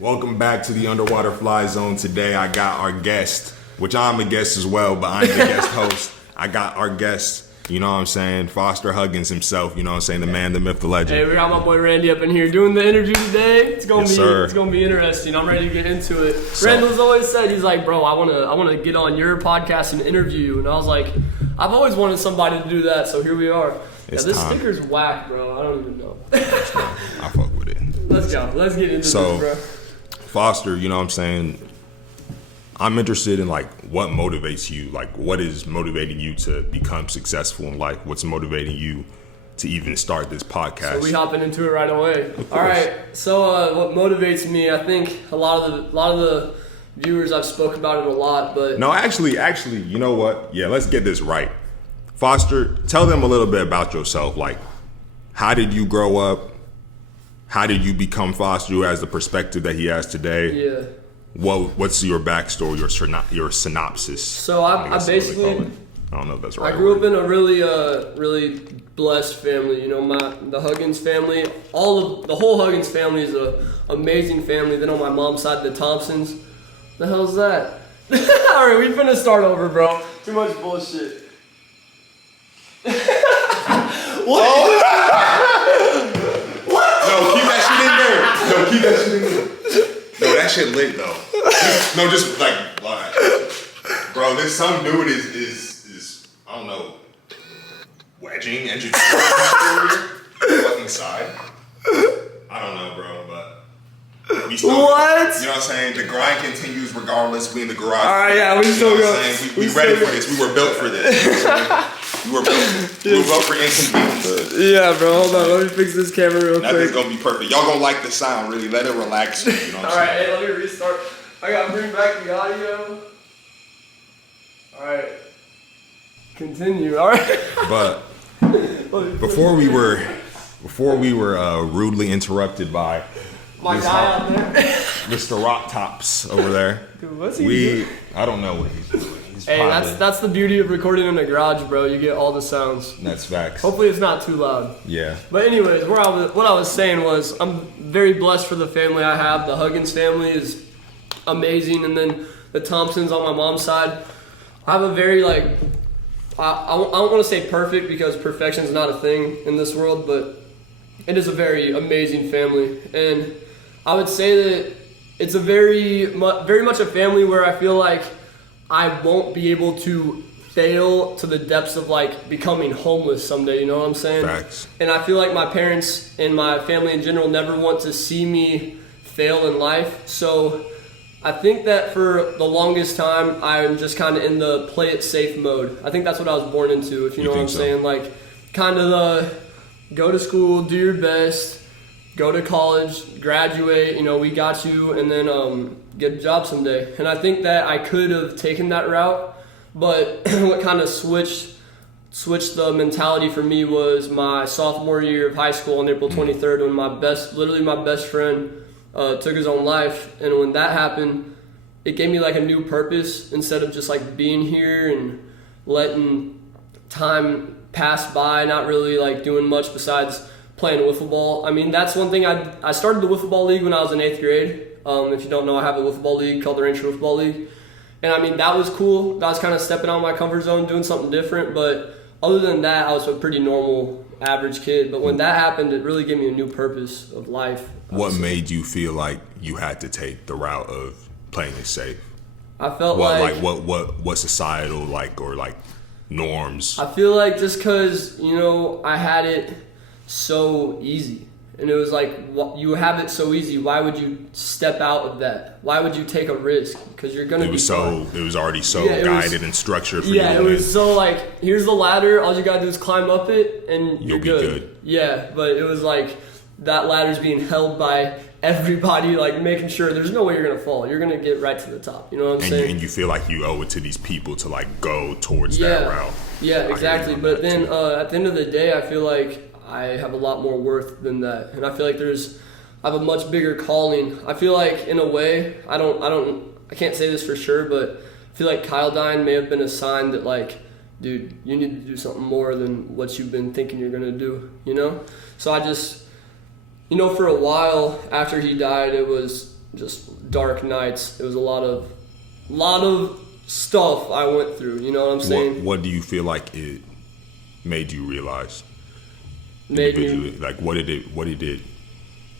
Welcome back to the Underwater FlyZone. Today I got our guest, which I'm a guest as well, but I'm the guest host. I got our guest, you know what I'm saying, Foster Huggins himself, you know what I'm saying, the man, the myth, the legend. Hey, we got my boy Randy up in here doing the interview today. It's gonna be interesting. I'm ready to get into it. Randall's always said, he's like, bro, I wanna get on your podcast and interview you. And I was like, I've always wanted somebody to do that, so here we are. This sticker's whack, bro. I don't even know. I fuck with it. Let's go. Let's get into this, bro. Foster, you know what I'm saying, I'm interested in like what motivates you, like what is motivating you to become successful in life, what's motivating you to even start this podcast. So we hopping into it right away. All right, so what motivates me, I think a lot of the viewers, I've spoke about it a lot, but no, actually, you know what, yeah, let's get this right. Foster, tell them a little bit about yourself, like how did you grow up? How did you become Foster, who has the perspective that he has today? Yeah. What's your backstory, your synopsis? So I basically, I don't know if that's right. I grew up in a really blessed family. You know, the Huggins family, the whole Huggins family is a amazing family. Then on my mom's side, the Thompsons. The hell's that? All right, we finna start over, bro. Too much bullshit. What? No, keep that shit in there. No, keep that shit in there. No, that shit lit though. No, just like, bro, this some dude is I don't know, wedging engineering fucking side. I don't know, bro, but we still. What? You know what I'm saying? The grind continues regardless. We in the garage. All right, yeah, we still go. We ready for this. We were built for this. You know what I'm saying? We were built for inconvenience. Yeah, bro. Hold on. Let me fix this camera real quick. Nothing's gonna be perfect. Y'all gonna like the sound. Really, let it relax you. You know what I'm saying? All right, hey, let me restart. I gotta bring back the audio. All right. Continue. All right. But before we were rudely interrupted by my guy out there, Mr. Rock Tops over there. Dude, what's he doing? I don't know what he's doing. Hey, that's the beauty of recording in a garage, bro. You get all the sounds. That's facts. Hopefully it's not too loud. Yeah. But anyways, what I was saying was I'm very blessed for the family I have. The Huggins family is amazing, and then the Thompsons on my mom's side. I have a very I don't want to say perfect because perfection is not a thing in this world, but it is a very amazing family, and I would say that it's a very much a family where I feel like I won't be able to fail to the depths of like becoming homeless someday, you know what I'm saying? Facts. And I feel like my parents and my family in general never want to see me fail in life. So I think that for the longest time, I'm just kind of in the play it safe mode. I think that's what I was born into, if you know what I'm saying. Like kind of the go to school, do your best, go to college, graduate, you know, we got you, and then get a job someday. And I think that I could have taken that route, but what kind of switched the mentality for me was my sophomore year of high school on April 23rd when my best friend took his own life. And when that happened, it gave me like a new purpose instead of just like being here and letting time pass by, not really like doing much besides playing wiffle ball. I mean, that's one thing. I started the wiffle ball league when I was in 8th grade. If you don't know, I have a wiffle ball league called the Rancher Wiffle Ball League. And I mean, that was cool. That was kind of stepping out of my comfort zone, doing something different. But other than that, I was a pretty normal, average kid. But when that happened, it really gave me a new purpose of life. What made you feel like you had to take the route of playing it safe? I felt what societal norms? I feel like just because, you know, I had it so easy. And it was like, you have it so easy. Why would you step out of that? Why would you take a risk? Because you're gonna. It was already so guided and structured for you. Yeah, it was so like, here's the ladder. All you gotta do is climb up it, and you'll be good. Yeah, but it was like that ladder's being held by everybody, like making sure there's no way you're gonna fall. You're gonna get right to the top. You know what I'm saying? And you feel like you owe it to these people to like go towards that route. Yeah, exactly. But then at the end of the day, I feel like I have a lot more worth than that, and I feel like I have a much bigger calling. I feel like in a way, I can't say this for sure, but I feel like Kyle dying may have been a sign that like, dude, you need to do something more than what you've been thinking you're gonna do, you know? So I just, you know, for a while after he died, it was just dark nights. It was a lot of stuff I went through. You know what I'm saying? What do you feel like it made you realize? Made me, like what did it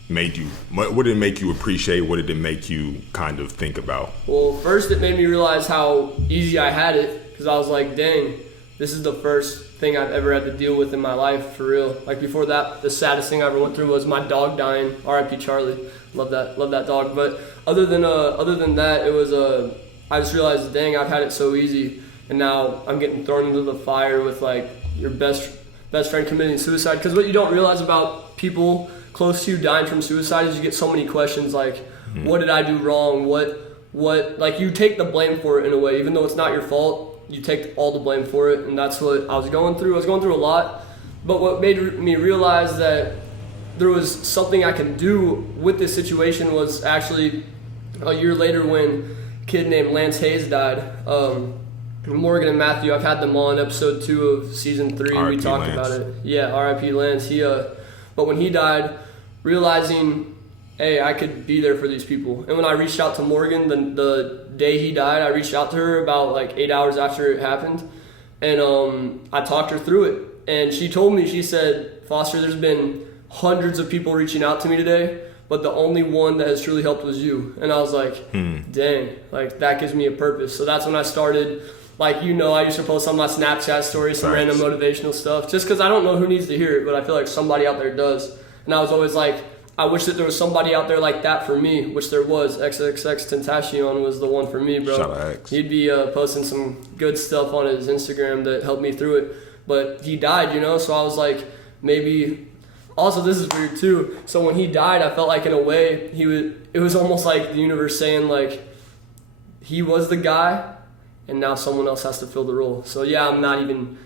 made you? What did it make you appreciate? What did it make you kind of think about? Well, first it made me realize how easy I had it, because I was like, dang, this is the first thing I've ever had to deal with in my life, for real. Like before that, the saddest thing I ever went through was my dog dying. R.I.P. Charlie. Love that dog. But other than that, it was I just realized, dang, I've had it so easy, and now I'm getting thrown into the fire with like your best friend committing suicide. Because what you don't realize about people close to you dying from suicide is you get so many questions like, what did I do wrong? What like you take the blame for it in a way, even though it's not your fault. You take all the blame for it, and that's what I was going through. I was going through a lot, but what made me realize that there was something I can do with this situation was actually a year later when a kid named Lance Hayes died. Morgan and Matthew, I've had them on episode 2 of season 3. We talked about it. Yeah, R.I.P. Lance. But when he died, realizing, hey, I could be there for these people. And when I reached out to Morgan the day he died, I reached out to her about like 8 hours after it happened, and I talked her through it. And she told me, she said, Foster, there's been hundreds of people reaching out to me today, but the only one that has truly helped was you. And I was like, dang, like that gives me a purpose. So that's when I started. Like, you know, I used to post on my Snapchat story some random motivational stuff, just because I don't know who needs to hear it, but I feel like somebody out there does. And I was always like, I wish that there was somebody out there like that for me, which there was. XXXTentacion was the one for me, bro. Shout out X. He'd be posting some good stuff on his Instagram that helped me through it. But he died, you know, so I was like, maybe... Also, this is weird too. So when he died, I felt like in a way, it was almost like the universe saying like, he was the guy, and now someone else has to fill the role. So yeah, I'm not even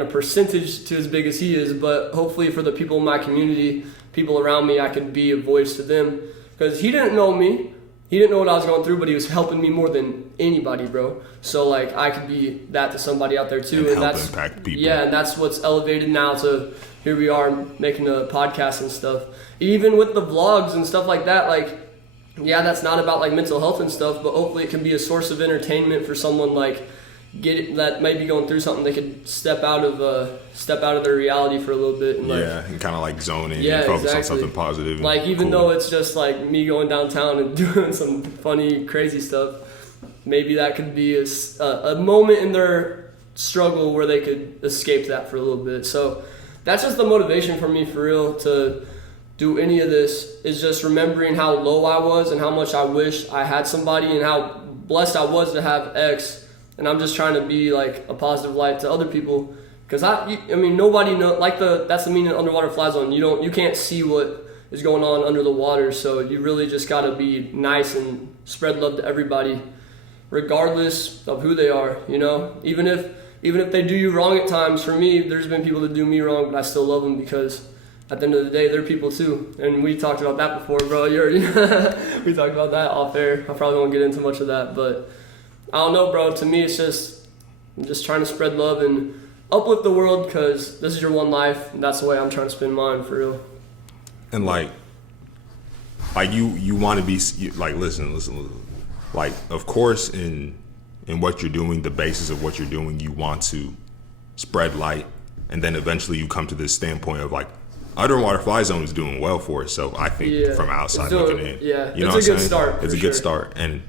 a percentage to as big as he is, but hopefully for the people in my community, people around me, I could be a voice to them. Because he didn't know me, he didn't know what I was going through, but he was helping me more than anybody, bro. So like I could be that to somebody out there too, and that's impact people. Yeah, and that's what's elevated now to here we are making a podcast and stuff. Even with the vlogs and stuff like that, like, yeah, that's not about like mental health and stuff, but hopefully it can be a source of entertainment for someone like that might be going through something. They could step out of their reality for a little bit and and kind of like zone in and focus on something positive. And like even though it's just like me going downtown and doing some funny, crazy stuff, maybe that could be a moment in their struggle where they could escape that for a little bit. So that's just the motivation for me, for real, to do any of this, is just remembering how low I was and how much I wish I had somebody and how blessed I was to have X. And I'm just trying to be like a positive light to other people, because I mean nobody know, like that's the meaning of Underwater FlyZone. You can't see what is going on under the water, so you really just got to be nice and spread love to everybody, regardless of who they are. You know, even if they do you wrong at times. For me, there's been people that do me wrong, but I still love them, because at the end of the day, they're people too. And we talked about that before, bro. We talked about that off air. I probably won't get into much of that, but I don't know, bro. To me, it's just, I'm just trying to spread love and uplift the world, because this is your one life, and that's the way I'm trying to spend mine, for real. And like you want to be like, listen. Like, of course, in what you're doing, the basis of what you're doing, you want to spread light, and then eventually you come to this standpoint of like, Underwater FlyZone is doing well for us. So I think from outside looking in, you know, it's a good start. It's a good start. And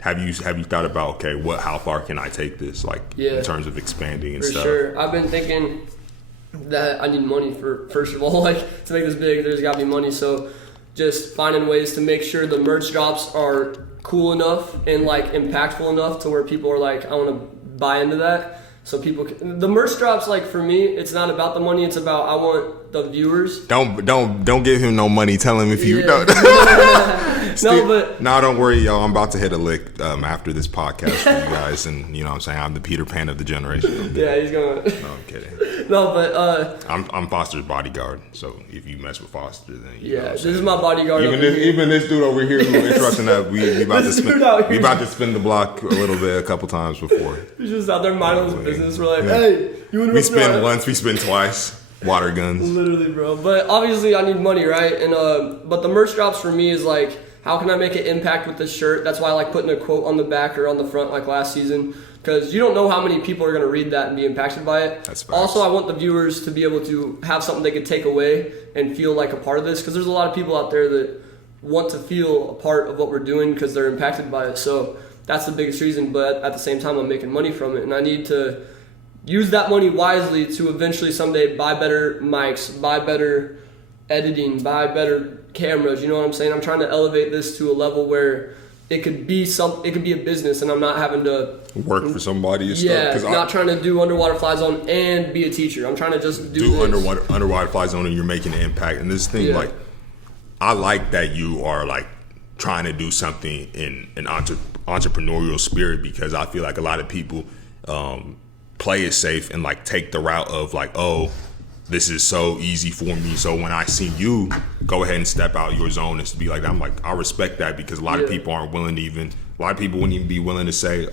have you thought about, okay, how far can I take this, like in terms of expanding and stuff? For sure. I've been thinking that I need money first of all, like to make this big, there's got to be money. So just finding ways to make sure the merch drops are cool enough and like impactful enough to where people are like, I want to buy into that. So people the merch drops, like for me, it's not about the money, it's about I want the viewers. Don't give him no money. Tell him if you don't. No, don't worry, y'all. I'm about to hit a lick after this podcast for you guys, and you know what I'm saying, I'm the Peter Pan of the generation. Yeah, he's going. No, I'm kidding. No, but I'm Foster's bodyguard. So if you mess with Foster, then you know this is my bodyguard. Even this dude over here who interrupting that, we about to spin the block a little bit, a couple times before. He's just out there minding his business. We're like, hey, you want to? We spin once, we spin twice. Water guns. Literally, bro. But obviously I need money, right? And but the merch drops for me is like, how can I make an impact with this shirt? That's why I like putting a quote on the back or on the front like last season, because you don't know how many people are going to read that and be impacted by it. That's facts. Also, I want the viewers to be able to have something they could take away and feel like a part of this, because there's a lot of people out there that want to feel a part of what we're doing because they're impacted by it. So that's the biggest reason, but at the same time I'm making money from it, and I need to use that money wisely to eventually someday buy better mics, buy better editing, buy better cameras. You know what I'm saying? I'm trying to elevate this to a level where it could be a business, and I'm not having to work for somebody and yeah, stuff. not trying to do Underwater FlyZone and be a teacher. I'm trying to just do this. Underwater FlyZone, and you're making an impact. And this thing, like, I like that you are like trying to do something in an entrepreneurial spirit, because I feel like a lot of people play it safe and like take the route of like, oh, this is so easy for me. So when I see you go ahead and step out your zone and to be like, I'm like, I respect that, because a lot of people aren't willing to a lot of people wouldn't even be willing to say,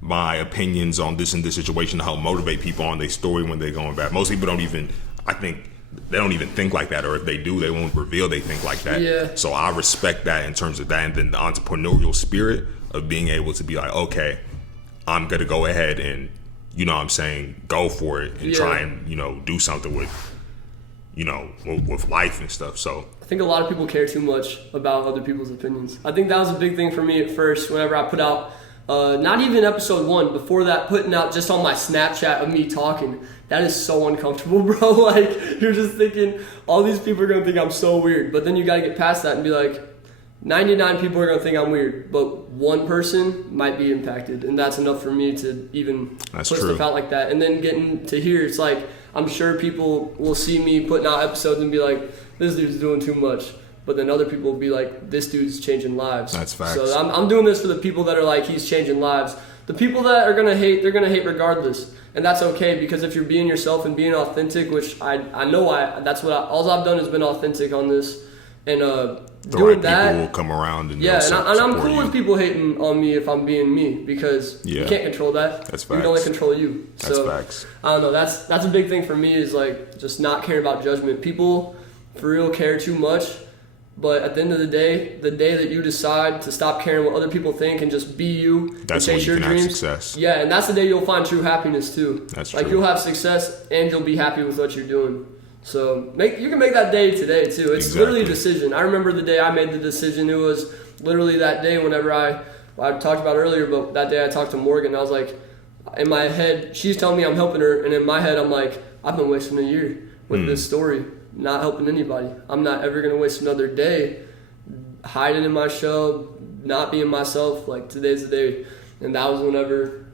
my opinions on this and this situation to help motivate people on their story when they're going back. Most people don't even think like that, or if they do, they won't reveal they think like that. Yeah. So I respect that in terms of that. And then the entrepreneurial spirit of being able to be like, okay, I'm going to go ahead and, you know what I'm saying, go for it and try and, you know, do something with, you know, with life and stuff. So I think a lot of people care too much about other people's opinions. I think that was a big thing for me at first whenever I put out, not even episode 1, before that, putting out just on my Snapchat of me talking. That is so uncomfortable, bro. Like, you're just thinking, all these people are going to think I'm so weird. But then you got to get past that and be like, 99 people are going to think I'm weird, but one person might be impacted, and that's enough for me to even put stuff out like that. And then getting to here, it's like, I'm sure people will see me putting out episodes and be like, this dude's doing too much. But then other people will be like, this dude's changing lives. That's facts. So I'm doing this for the people that are like, he's changing lives. The people that are going to hate, they're going to hate regardless. And that's okay, because if you're being yourself and being authentic, which all I've done has been authentic on this. And doing that, people will come around and and I'm cool with people hating on me if I'm being me, because you can't control that. That's facts. You can only control you. That's facts. I don't know. That's a big thing for me, is like just not caring about judgment. People for real care too much, but at the end of the day that you decide to stop caring what other people think and just be you, that's and chase your dreams. Have success. Yeah, and that's the day you'll find true happiness too. That's like true. You'll have success and you'll be happy with what you're doing. So you can make that day today too. It's literally a decision. I remember the day I made the decision. It was literally that day whenever I talked about earlier, but that day I talked to Morgan. I was like, in my head, she's telling me I'm helping her, and in my head I'm like, I've been wasting a year with this story, not helping anybody. I'm not ever gonna waste another day hiding in my shell, not being myself. Like, today's the day, and that was whenever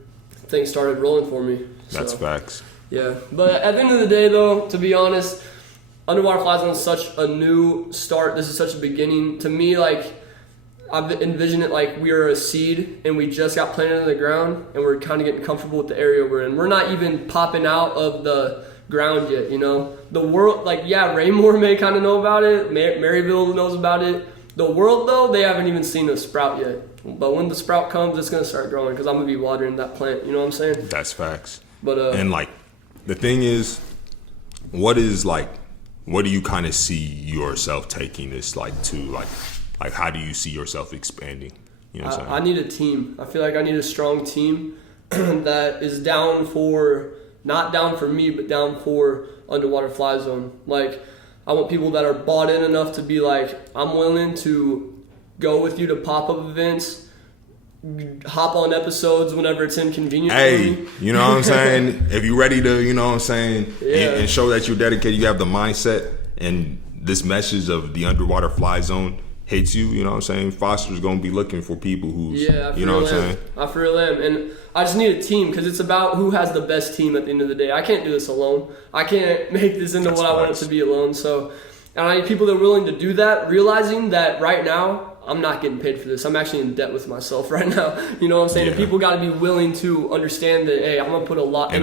things started rolling for me. That's facts. Yeah, but at the end of the day, though, to be honest, Underwater FlyZone is such a new start. This is such a beginning. To me, like, I've envisioned it like we are a seed and we just got planted in the ground, and we're kind of getting comfortable with the area we're in. We're not even popping out of the ground yet, you know? The world, like, Raymore may kind of know about it. Maryville knows about it. The world, though, they haven't even seen a sprout yet. But when the sprout comes, it's going to start growing, because I'm going to be watering that plant. You know what I'm saying? That's facts. But and, like, the thing is, what do you kind of see yourself taking this, like, to, like how do you see yourself expanding? You know what I'm saying? I need a team. I feel like I need a strong team that is down for, not down for me, but down for Underwater FlyZone. Like, I want people that are bought in enough to be like, I'm willing to go with you to pop-up events, hop on episodes whenever it's inconvenient for me. You know what I'm saying? If you're ready to, you know what I'm saying, and show that you're dedicated, you have the mindset, and this message of the Underwater FlyZone hits you, you know what I'm saying? Foster's going to be looking for people who's, you know what I'm saying? I for real am. And I just need a team, because it's about who has the best team at the end of the day. I can't do this alone. I can't make this into what I want it to be alone. So, and I need people that are willing to do that, realizing that right now, I'm not getting paid for this. I'm actually in debt with myself right now. You know what I'm saying? And people got to be willing to understand that, hey, I'm going to put a lot of work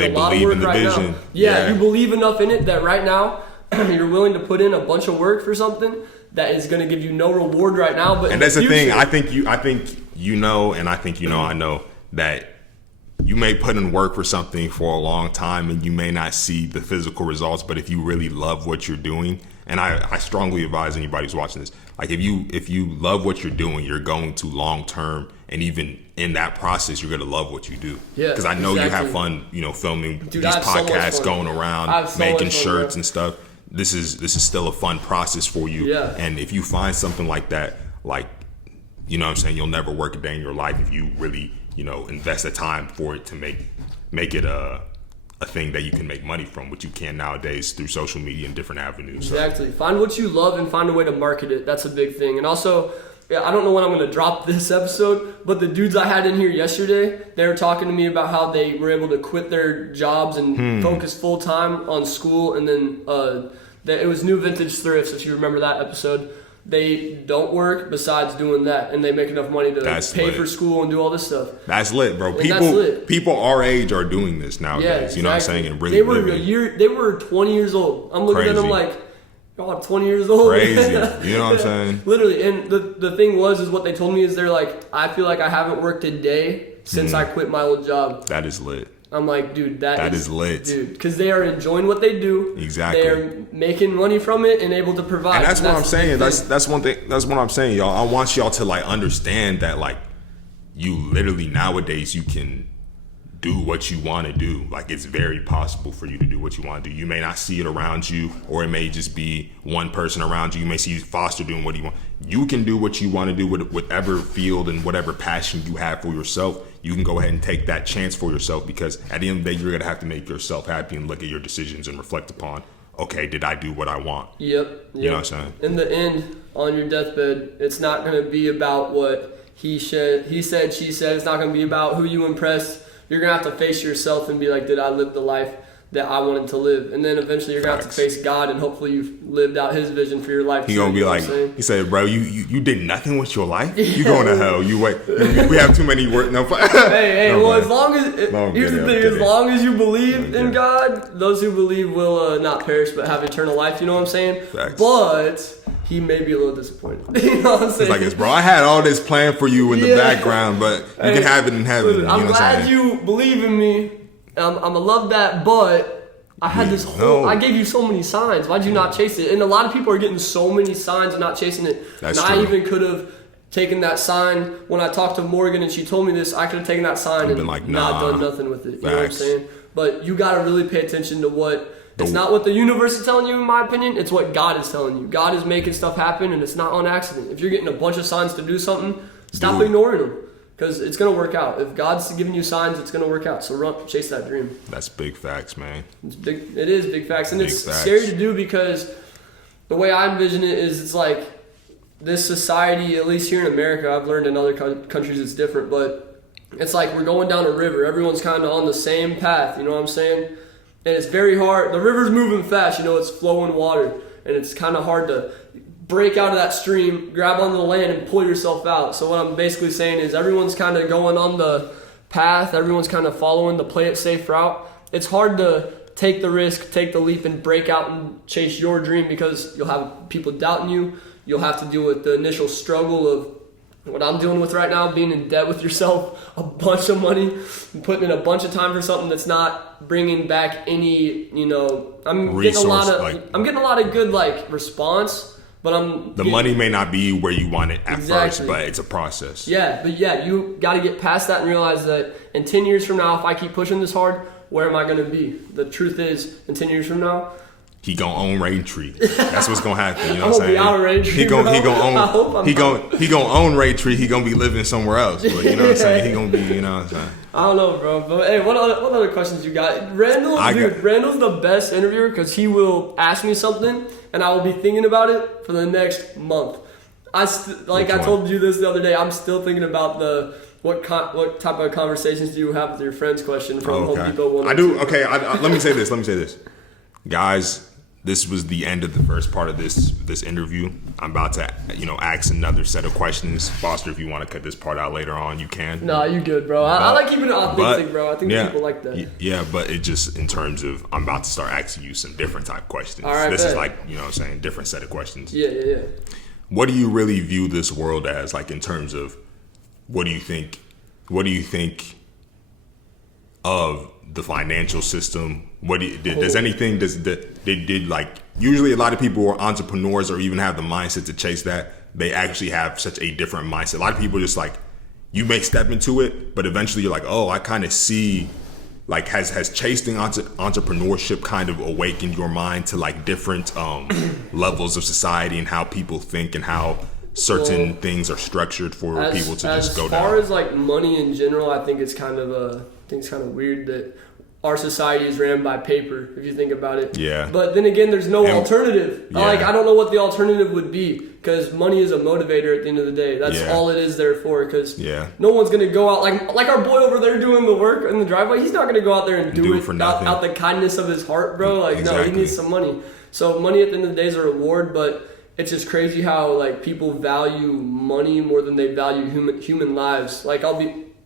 right now. You believe enough in it that right now you're willing to put in a bunch of work for something that is going to give you no reward right now. But and that's the thing. I think you know, and I think, you know, I know that you may put in work for something for a long time and you may not see the physical results, but if you really love what you're doing, and I strongly advise anybody who's watching this, like if you love what you're doing, you're going to long term, and even in that process, you're gonna love what you do. Yeah, because I know you have fun, filming these podcasts, going around, making shirts and stuff. This is still a fun process for you. Yeah. And if you find something like that, like, you know what I'm saying, you'll never work a day in your life if you really, invest the time for it to make it a thing that you can make money from, which you can nowadays through social media and different avenues. Exactly. So. Find what you love and find a way to market it. That's a big thing. And also, I don't know when I'm going to drop this episode, but the dudes I had in here yesterday, they were talking to me about how they were able to quit their jobs and focus full time on school. And then it was New Vintage Thrifts, if you remember that episode. They don't work besides doing that, and they make enough money to pay for school and do all this stuff. That's lit, bro. People our age are doing this nowadays. Yeah, exactly. You know what I'm saying? And really, they were 20 years old. I'm looking at them like, God, 20 years old. Crazy. You know what I'm saying? Literally. And the thing is what they told me is they're like, I feel like I haven't worked a day since I quit my old job. That is lit. I'm like, dude, that is lit. Dude, because they are enjoying what they do. Exactly. They're making money from it and able to provide. And that's what I'm saying. That's one thing. That's what I'm saying, y'all. I want y'all to understand that you literally nowadays you can do what you want to do. It's very possible for you to do what you want to do. You may not see it around you, or it may just be one person around you. You may see Foster doing what he wants. You can do what you want to do with whatever field and whatever passion you have for yourself. You can go ahead and take that chance for yourself, because at the end of the day, you're going to have to make yourself happy and look at your decisions and reflect upon, okay, did I do what I want? Yep. You know what I'm saying? In the end, on your deathbed, it's not going to be about what he said, she said. It's not going to be about who you impressed. You're going to have to face yourself and be like, did I live the life that I wanted to live? And then eventually you're going to have to face God, and hopefully you've lived out his vision for your life. He's going to be like, he said, bro, you did nothing with your life? You going to hell. You wait. We have too many words. No, hey, no, well, as long as, here's the thing, as long as you believe in God, those who believe will not perish but have eternal life. You know what I'm saying? Facts. But he may be a little disappointed. You know what I'm saying? It's like, bro, I had all this planned for you in the background, but you can have it in heaven. I'm glad you believe in me. I'm gonna love that, but I had this whole. I gave you so many signs. Why'd you not chase it? And a lot of people are getting so many signs and not chasing it. That's and true. I even could have taken that sign when I talked to Morgan and she told me this. I could have taken that sign and been like, not done nothing with it. You know what I'm saying? But you gotta really pay attention to what. It's not what the universe is telling you, in my opinion. It's what God is telling you. God is making stuff happen, and it's not on accident. If you're getting a bunch of signs to do something, stop ignoring them, because it's going to work out. If God's giving you signs, it's going to work out. So run, chase that dream. That's big facts, man. It is big facts, and it's scary to do, because the way I envision it is it's like this society, at least here in America, I've learned in other countries it's different, but it's like we're going down a river. Everyone's kind of on the same path, you know what I'm saying? And it's very hard. The river's moving fast, it's flowing water. And it's kind of hard to break out of that stream, grab onto the land, and pull yourself out. So what I'm basically saying is everyone's kind of going on the path. Everyone's kind of following the play it safe route. It's hard to take the risk, take the leap, and break out and chase your dream, because you'll have people doubting you. You'll have to deal with the initial struggle of what I'm dealing with right now, being in debt with yourself, a bunch of money, and putting in a bunch of time for something that's not bringing back any, I'm getting a lot of good response, but the money may not be where you want it at first, but it's a process. Yeah, but you got to get past that and realize that in 10 years from now, if I keep pushing this hard, where am I going to be? The truth is, in 10 years from now, he gonna own Raintree. That's what's gonna happen. You know what I'm saying? Be out of Raintree. He gonna own Raintree. He gonna be living somewhere else. But you know what I'm saying? He gonna be. You know what I'm saying? I don't know, bro. But hey, what other questions you got? Randall's the best interviewer, because he will ask me something and I will be thinking about it for the next month. I told you this the other day. I'm still thinking about the what type of conversations do you have with your friends question from Home Depot. I do. Okay. Let me say this. Guys, this was the end of the first part of this interview. I'm about to, ask another set of questions. Foster, if you want to cut this part out later on, you can. No, you good, bro. I like keeping it authentic, bro. I think people like that. Yeah, but it just, in terms of, I'm about to start asking you some different type questions. All right, this is different set of questions. Yeah. What do you really view this world as, in terms of, what do you think of the financial system? What does anything did like usually a lot of people are entrepreneurs or even have the mindset to chase that. They actually have such a different mindset. A lot of people just like, you may step into it, but eventually you're like, oh, I kind of see, like, has chasing entrepreneurship kind of awakened your mind to like different levels of society and how people think and how certain things are structured for people to just go down? As far as like money in general, I think it's kind of weird that our society is ran by paper, if you think about it. Yeah. But then again, there's no alternative. Yeah. I don't know what the alternative would be, because money is a motivator at the end of the day. That's all it is there for, because no one's going to go out, like our boy over there doing the work in the driveway, he's not going to go out there and do it for nothing. out the kindness of his heart, bro. Like, exactly. No, he needs some money. So money at the end of the day is a reward, but it's just crazy how like people value money more than they value human lives. Like,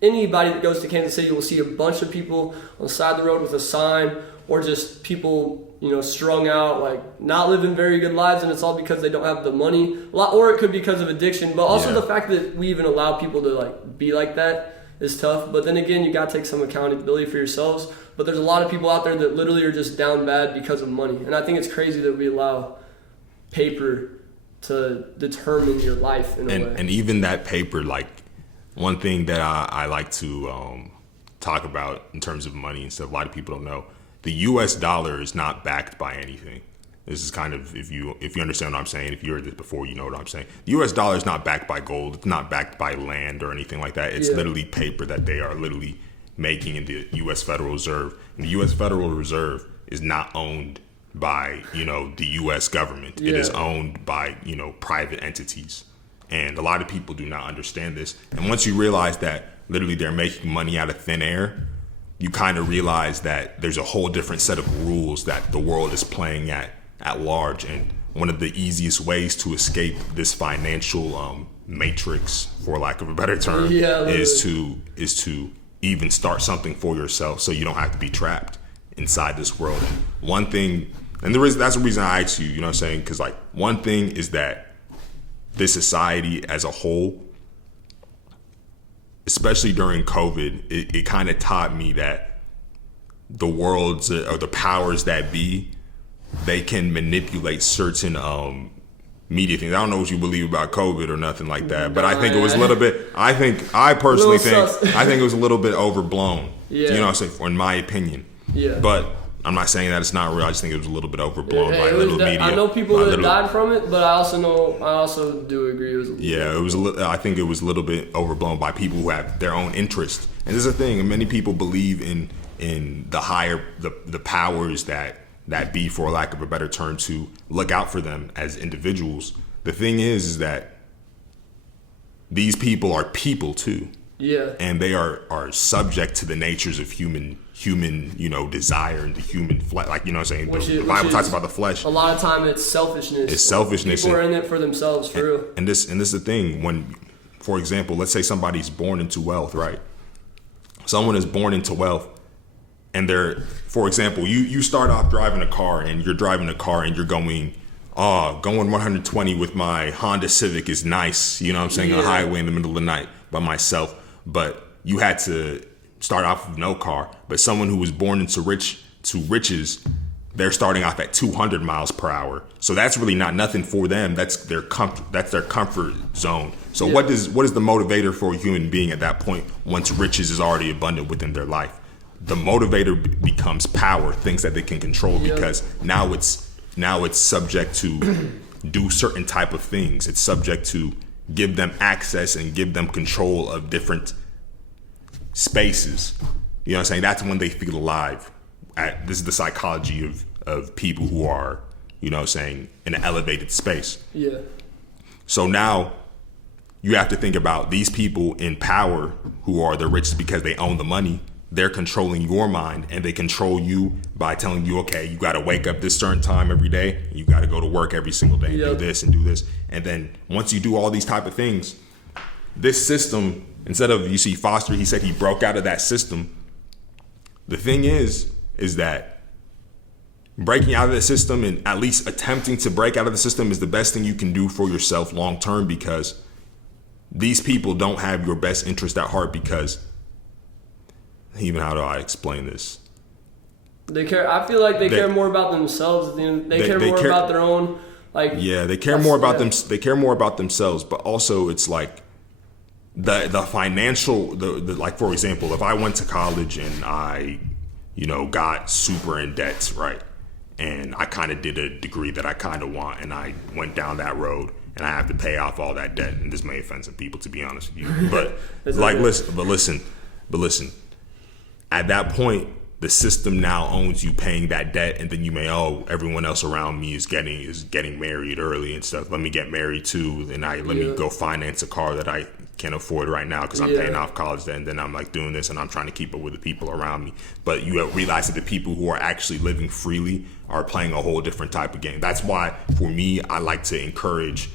anybody that goes to Kansas City will see a bunch of people on the side of the road with a sign, or just people, strung out, like not living very good lives, and it's all because they don't have the money. Or it could be because of addiction, but also the fact that we even allow people to like be like that is tough. But then again, you got to take some accountability for yourselves. But there's a lot of people out there that literally are just down bad because of money. And I think it's crazy that we allow paper to determine your life in a way. And even that paper, like, one thing that I like to talk about in terms of money and stuff, a lot of people don't know, the U.S. dollar is not backed by anything. This is kind of, if you understand what I'm saying, if you heard this before, you know what I'm saying. The U.S. dollar is not backed by gold. It's not backed by land or anything like that. It's literally paper that they are literally making in the U.S. Federal Reserve. And the U.S. Federal Reserve is not owned by, the U.S. government. It is owned by, private entities. And a lot of people do not understand this. And once you realize that literally they're making money out of thin air, you kind of realize that there's a whole different set of rules that the world is playing at large. And one of the easiest ways to escape this financial matrix, for lack of a better term, is to even start something for yourself, so you don't have to be trapped inside this world. One thing, and that's the reason I asked you, what I'm saying? Because like, one thing is that this society as a whole, especially during COVID, it kind of taught me that the worlds or the powers that be, they can manipulate certain media things. I don't know what you believe about COVID or nothing like that, but I think it was a little bit, I personally think it was a little bit overblown. You know what I'm saying? In my opinion. Yeah. But I'm not saying that it's not real. I just think it was a little bit overblown by little media. I know people that died from it, but I also do agree it was. I think it was a little bit overblown by people who have their own interest. And this is the thing. Many people believe in the higher the powers that be, for lack of a better term, to look out for them as individuals. The thing is that these people are people too. Yeah. And they are subject to the natures of human, desire and the human flesh. Like, what I'm saying? The Bible talks about the flesh. A lot of time it's selfishness. People are in it for themselves, for real. And this is the thing. When, for example, let's say somebody's born into wealth, right? Someone is born into wealth, and for example, you start off driving a car, and you're going 120 with my Honda Civic is nice, on a highway in the middle of the night by myself. But you had to start off with no car. But someone who was born into riches, they're starting off at 200 miles per hour. So that's really not nothing for them. That's their comfort zone. So what is the motivator for a human being at that point once riches is already abundant within their life? The motivator becomes power, things that they can control, because now it's subject to do certain type of things. It's subject to give them access and give them control of different spaces. You know what I'm saying? That's when they feel alive. This is the psychology of people who are, in an elevated space. Yeah. So now you have to think about these people in power who are the richest because they own the money. They're controlling your mind, and they control you by telling you, okay, you got to wake up this certain time every day. You got to go to work every single day and do this and do this. And then once you do all these type of things, this system, instead of, you see Foster, he said he broke out of that system. The thing is that breaking out of the system, and at least attempting to break out of the system, is the best thing you can do for yourself long term, because these people don't have your best interest at heart, because even how do I explain this? They care. I feel like they care more about themselves. They care more about their own. Like they care more about them. They care more about themselves, but also it's like the financial. The like, for example, if I went to college and I, got super in debt, right, and I kind of did a degree that I kind of want, and I went down that road, and I have to pay off all that debt, and this may offend some people, to be honest with you, but listen. At that point, the system now owns you paying that debt, and then you may, everyone else around me is getting married early and stuff. Let me get married too, and let me go finance a car that I can't afford right now because I'm paying off college debt, and then I'm like doing this and I'm trying to keep up with the people around me. But you realize that the people who are actually living freely are playing a whole different type of game. That's why, for me, I like to encourage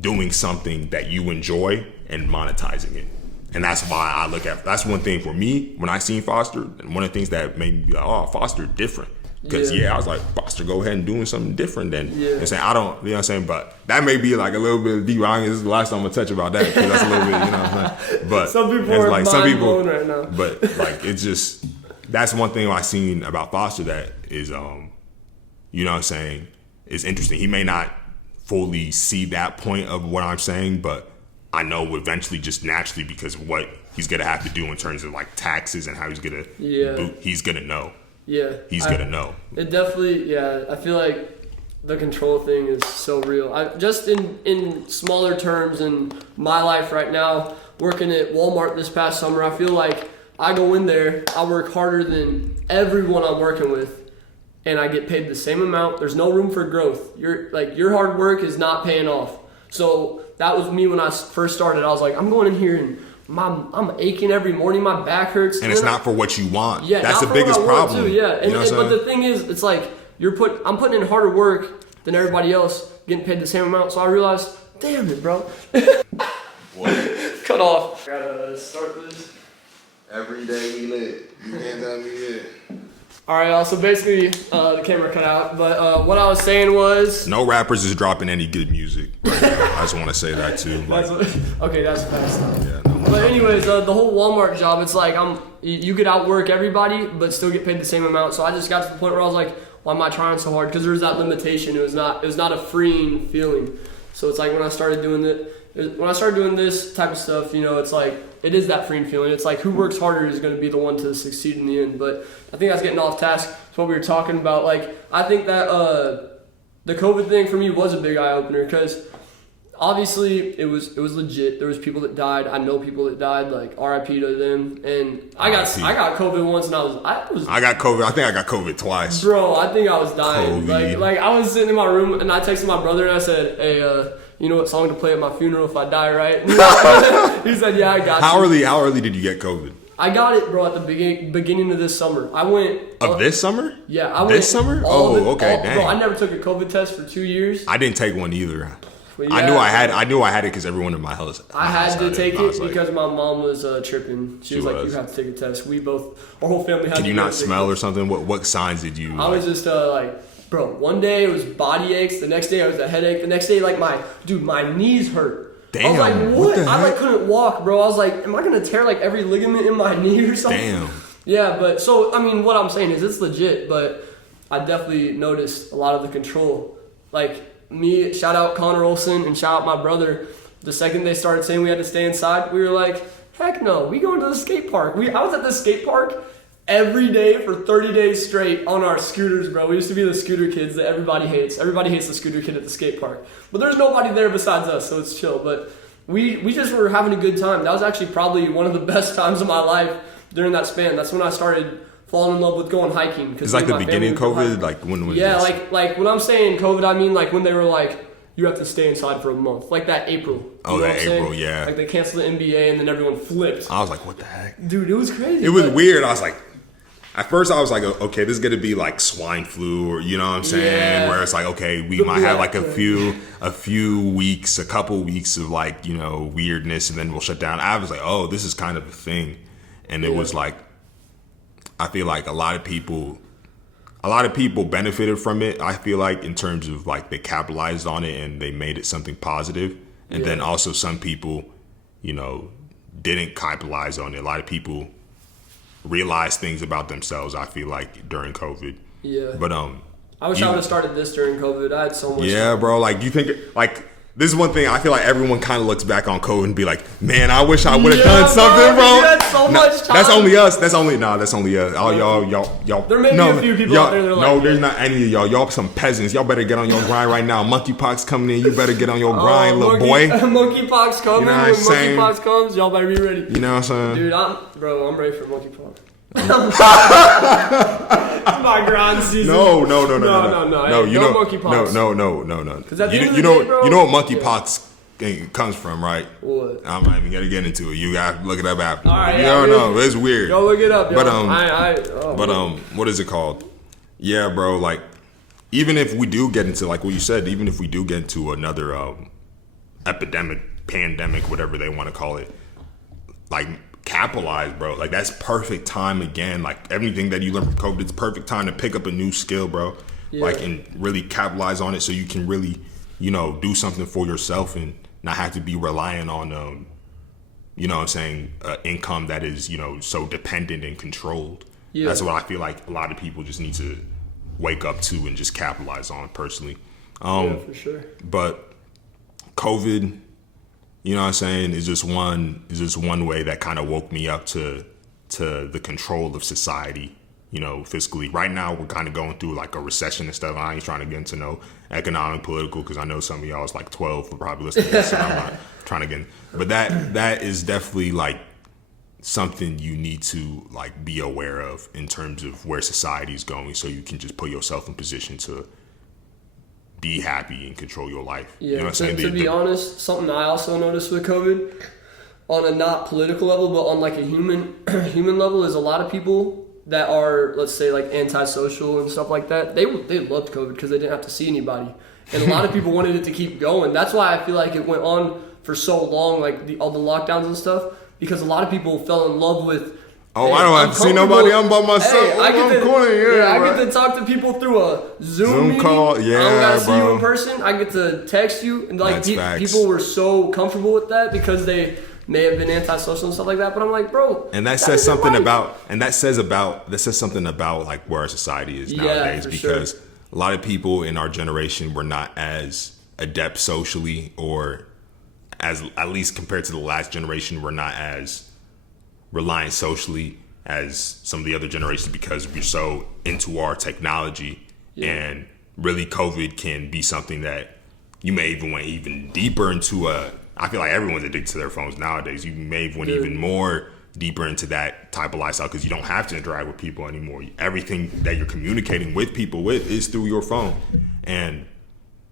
doing something that you enjoy and monetizing it. And that's why that's one thing for me when I seen Foster, and one of the things that made me be like, oh, Foster different. Because I was like, Foster, go ahead and doing something different than saying, I don't, you know what I'm saying? But that may be like a little bit deep. This is the last time I'm gonna touch about that, because that's a little bit, you know what I'm saying? But some people are like, mind blown right now. But like, it's just, that's one thing I seen about Foster that is, you know what I'm saying, is interesting. He may not fully see that point of what I'm saying, but I know eventually, just naturally, because of what he's gonna have to do in terms of like taxes and how he's gonna he's gonna know. Yeah, he's gonna know. It definitely, I feel like the control thing is so real. I just in smaller terms in my life right now, working at Walmart this past summer, I feel like I go in there, I work harder than everyone I'm working with, and I get paid the same amount. There's no room for growth. Your hard work is not paying off. So that was me when I first started. I was like, I'm going in here and I'm aching every morning. My back hurts. And it's not for what you want. Yeah, that's the biggest problem. Too, yeah, but the thing is, it's like I'm putting in harder work than everybody else, getting paid the same amount. So I realized, damn it, bro. What? Cut off. Gotta start this. Every day we lit. You can't tell me yet. All right, y'all. So basically, the camera cut out. But what I was saying was, no rappers is dropping any good music right now. I just want to say that too. Okay, that's fast. Yeah, no. But anyways, the whole Walmart job, it's like you could outwork everybody, but still get paid the same amount. So I just got to the point where I was like, why am I trying so hard? Because there was that limitation. It was not a freeing feeling. So it's like when I started doing this type of stuff, it's like it is that freeing feeling. It's like who works harder is going to be the one to succeed in the end. But I think that's getting off task. It's what we were talking about. Like I think that the COVID thing for me was a big eye opener because obviously it was legit. There was people that died. I know people that died. Like R.I.P. to them. And I got COVID once, and I got COVID. I think I got COVID twice. Bro, I think I was dying. COVID. Like I was sitting in my room, and I texted my brother, and I said, "Hey, you know what song to play at my funeral if I die, right?" He said, "Yeah, I got you." How early did you get COVID? I got it, bro, at the beginning of this summer. I went... Of this summer? Yeah, I went... This summer? Okay, dang. Bro, I never took a COVID test for 2 years. I didn't take one either. Yeah, I knew I had it because everyone in my house. I had to take it because my mom was tripping. She was like, "You have to take a test." Our whole family had. Did you not smell or something? What signs did you? I was just bro. One day it was body aches. The next day it was a headache. The next day my knees hurt. Damn. I was like, what the heck? I couldn't walk, bro. I was like, am I gonna tear every ligament in my knee or something? Damn. Yeah, but so I mean, what I'm saying is it's legit, but I definitely noticed a lot of the control, Me, shout out Connor Olson and shout out my brother. The second they started saying we had to stay inside, we were like, heck no, we going to the skate park. I was at the skate park every day for 30 days straight on our scooters, bro. We used to be the scooter kids that everybody hates. Everybody hates the scooter kid at the skate park. But there's nobody there besides us, so it's chill. But we just were having a good time. That was actually probably one of the best times of my life during that span. That's when I started falling in love with going hiking. It's like the beginning of COVID, when was this? Like when I'm saying COVID, I mean when they were like, you have to stay inside for a month, like that April. Oh, that April, yeah. Like they canceled the NBA and then everyone flipped. I was like, what the heck, dude? It was crazy. It was weird. I was like, at first I was like, okay, this is gonna be like swine flu, or you know what I'm saying, where it's like, okay, we might have like a few weeks, a couple weeks of weirdness, and then we'll shut down. I was like, oh, this is kind of a thing, and it was like. I feel like a lot of people benefited from it. I feel like in terms of they capitalized on it and they made it something positive. And then also some people, didn't capitalize on it. A lot of people realized things about themselves, I feel like, during COVID. Yeah. But I wish I would have started this during COVID. I had so much. Yeah, bro. Like, you think, like, this is one thing I feel like everyone kind of looks back on COVID and be like, man, I wish I would have done something, bro. You had so much time. That's only us. That's only us. All y'all. There may be a few people out there that are no, like, there's not any of y'all. Y'all some peasants. Y'all better get on your grind right now. Monkeypox coming in. You better get on your grind, little boy. Monkeypox coming. You know when what I'm saying? monkeypox comes, y'all better be ready. You know what I'm saying? Dude, I'm ready for monkeypox. It's my grind season. No. You know monkeypox. No. Because at the end of You the day, bro, know what monkeypox comes from, right? What? I'm not even gonna get into it. You gotta look it up after. All right, You yeah, don't know. It's weird. Go look it up, yo. But what is it called? Yeah, bro. Like, even if we do get into, like what you said, even if we do get into another epidemic, pandemic, whatever they want to call it, like, capitalize, bro. Like, that's perfect time again. Like, everything that you learned from COVID, it's perfect time to pick up a new skill, bro. Yeah. Like, and really capitalize on it so you can really, do something for yourself and not have to be relying on, you know what I'm saying, income that is, so dependent and controlled. Yeah. That's what I feel like a lot of people just need to wake up to and just capitalize on personally. Yeah, for sure. But COVID, you know what I'm saying, is just one way that kind of woke me up to the control of society, fiscally. Right now, we're kind of going through like a recession and stuff. I ain't trying to get into no economic, political, because I know some of y'all is like 12 will probably listen to this, so I'm not trying to get in. But that is definitely like something you need to like be aware of in terms of where society is going, so you can just put yourself in position to be happy and control your life. Yeah, you know what I'm saying? To be honest, something I also noticed with COVID, on a not political level, but on like a human level, is a lot of people that are, let's say, like antisocial and stuff like that. They loved COVID because they didn't have to see anybody, and a lot of people wanted it to keep going. That's why I feel like it went on for so long, like all the lockdowns and stuff, because a lot of people fell in love with. Oh, I don't have to see nobody. I'm by myself. Hey, I get to talk to people through a Zoom call. Yeah, I don't gotta see you in bro. person. I get to text you, and like That's people were so comfortable with that because they may have been antisocial and stuff like that. But I'm like, bro, and that says something about something about like where our society is nowadays, because a lot of people in our generation were not as adept socially, or as, at least compared to the last generation, we're not as reliant socially as some of the other generations, because we're so into our technology. And really COVID can be something that you may even went even deeper into. I feel like everyone's addicted to their phones nowadays. You may have went even more deeper into that type of lifestyle, because you don't have to interact with people anymore. Everything that you're communicating with people with is through your phone. And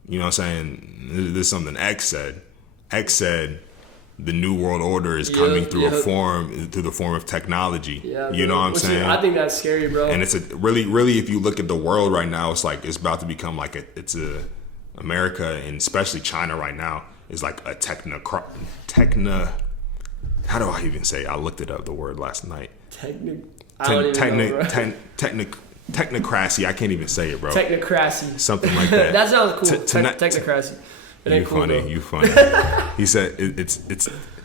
you know what I'm saying, this is something X said the new world order is coming through the form of technology. Yeah, you know what I'm saying? I think that's scary, bro. And it's really, if you look at the world right now, it's like it's about to become like America, and especially China right now is like a how do I even say it? I looked it up, the word, last night. Technocracy. I can't even say it, bro. Technocracy. Something like that. That sounds cool. Technocracy. It ain't cool, though. You funny. He said it's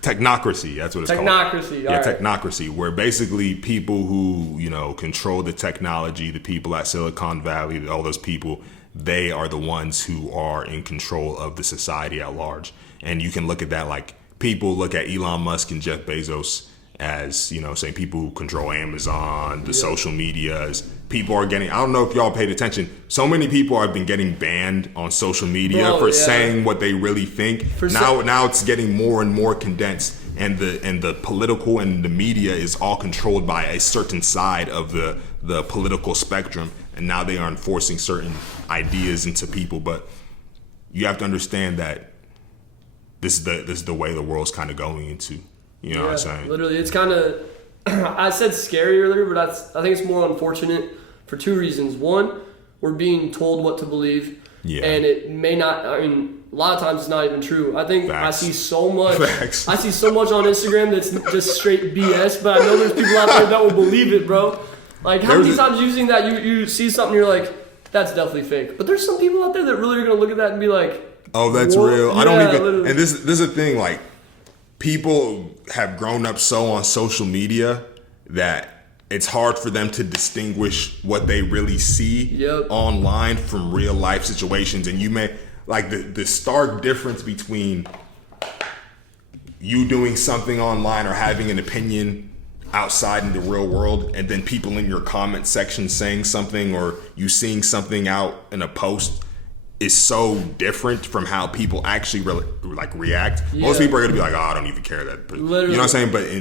technocracy. That's what it's called. Technocracy. Yeah, technocracy, where basically people who, control the technology, the people at Silicon Valley, all those people, they are the ones who are in control of the society at large. And you can look at that like people look at Elon Musk and Jeff Bezos as, saying people who control Amazon, the social medias. People are getting, I don't know if y'all paid attention, so many people have been getting banned on social media for saying what they really think. Now it's getting more and more condensed, and the political and the media is all controlled by a certain side of the political spectrum, and now they are enforcing certain ideas into people. But you have to understand that this is the way the world's kind of going into. You know what I'm saying? Literally, it's kind of, I said scary earlier, but I think it's more unfortunate for two reasons. One, we're being told what to believe, and it may not, a lot of times it's not even true. I think I see so much on Instagram that's just straight BS, but I know there's people out there that will believe it, bro. Like, how many times using that, you see something, you're like, that's definitely fake. But there's some people out there that really are going to look at that and be like, oh, that's real. I don't even, and this is a thing, like, people have grown up so on social media that it's hard for them to distinguish what they really see online from real life situations. And you may like the stark difference between you doing something online or having an opinion outside in the real world, and then people in your comment section saying something, or you seeing something out in a post, is so different from how people actually react. Yeah. Most people are gonna be like, "Oh, I don't even care that." Literally. You know what I'm saying? But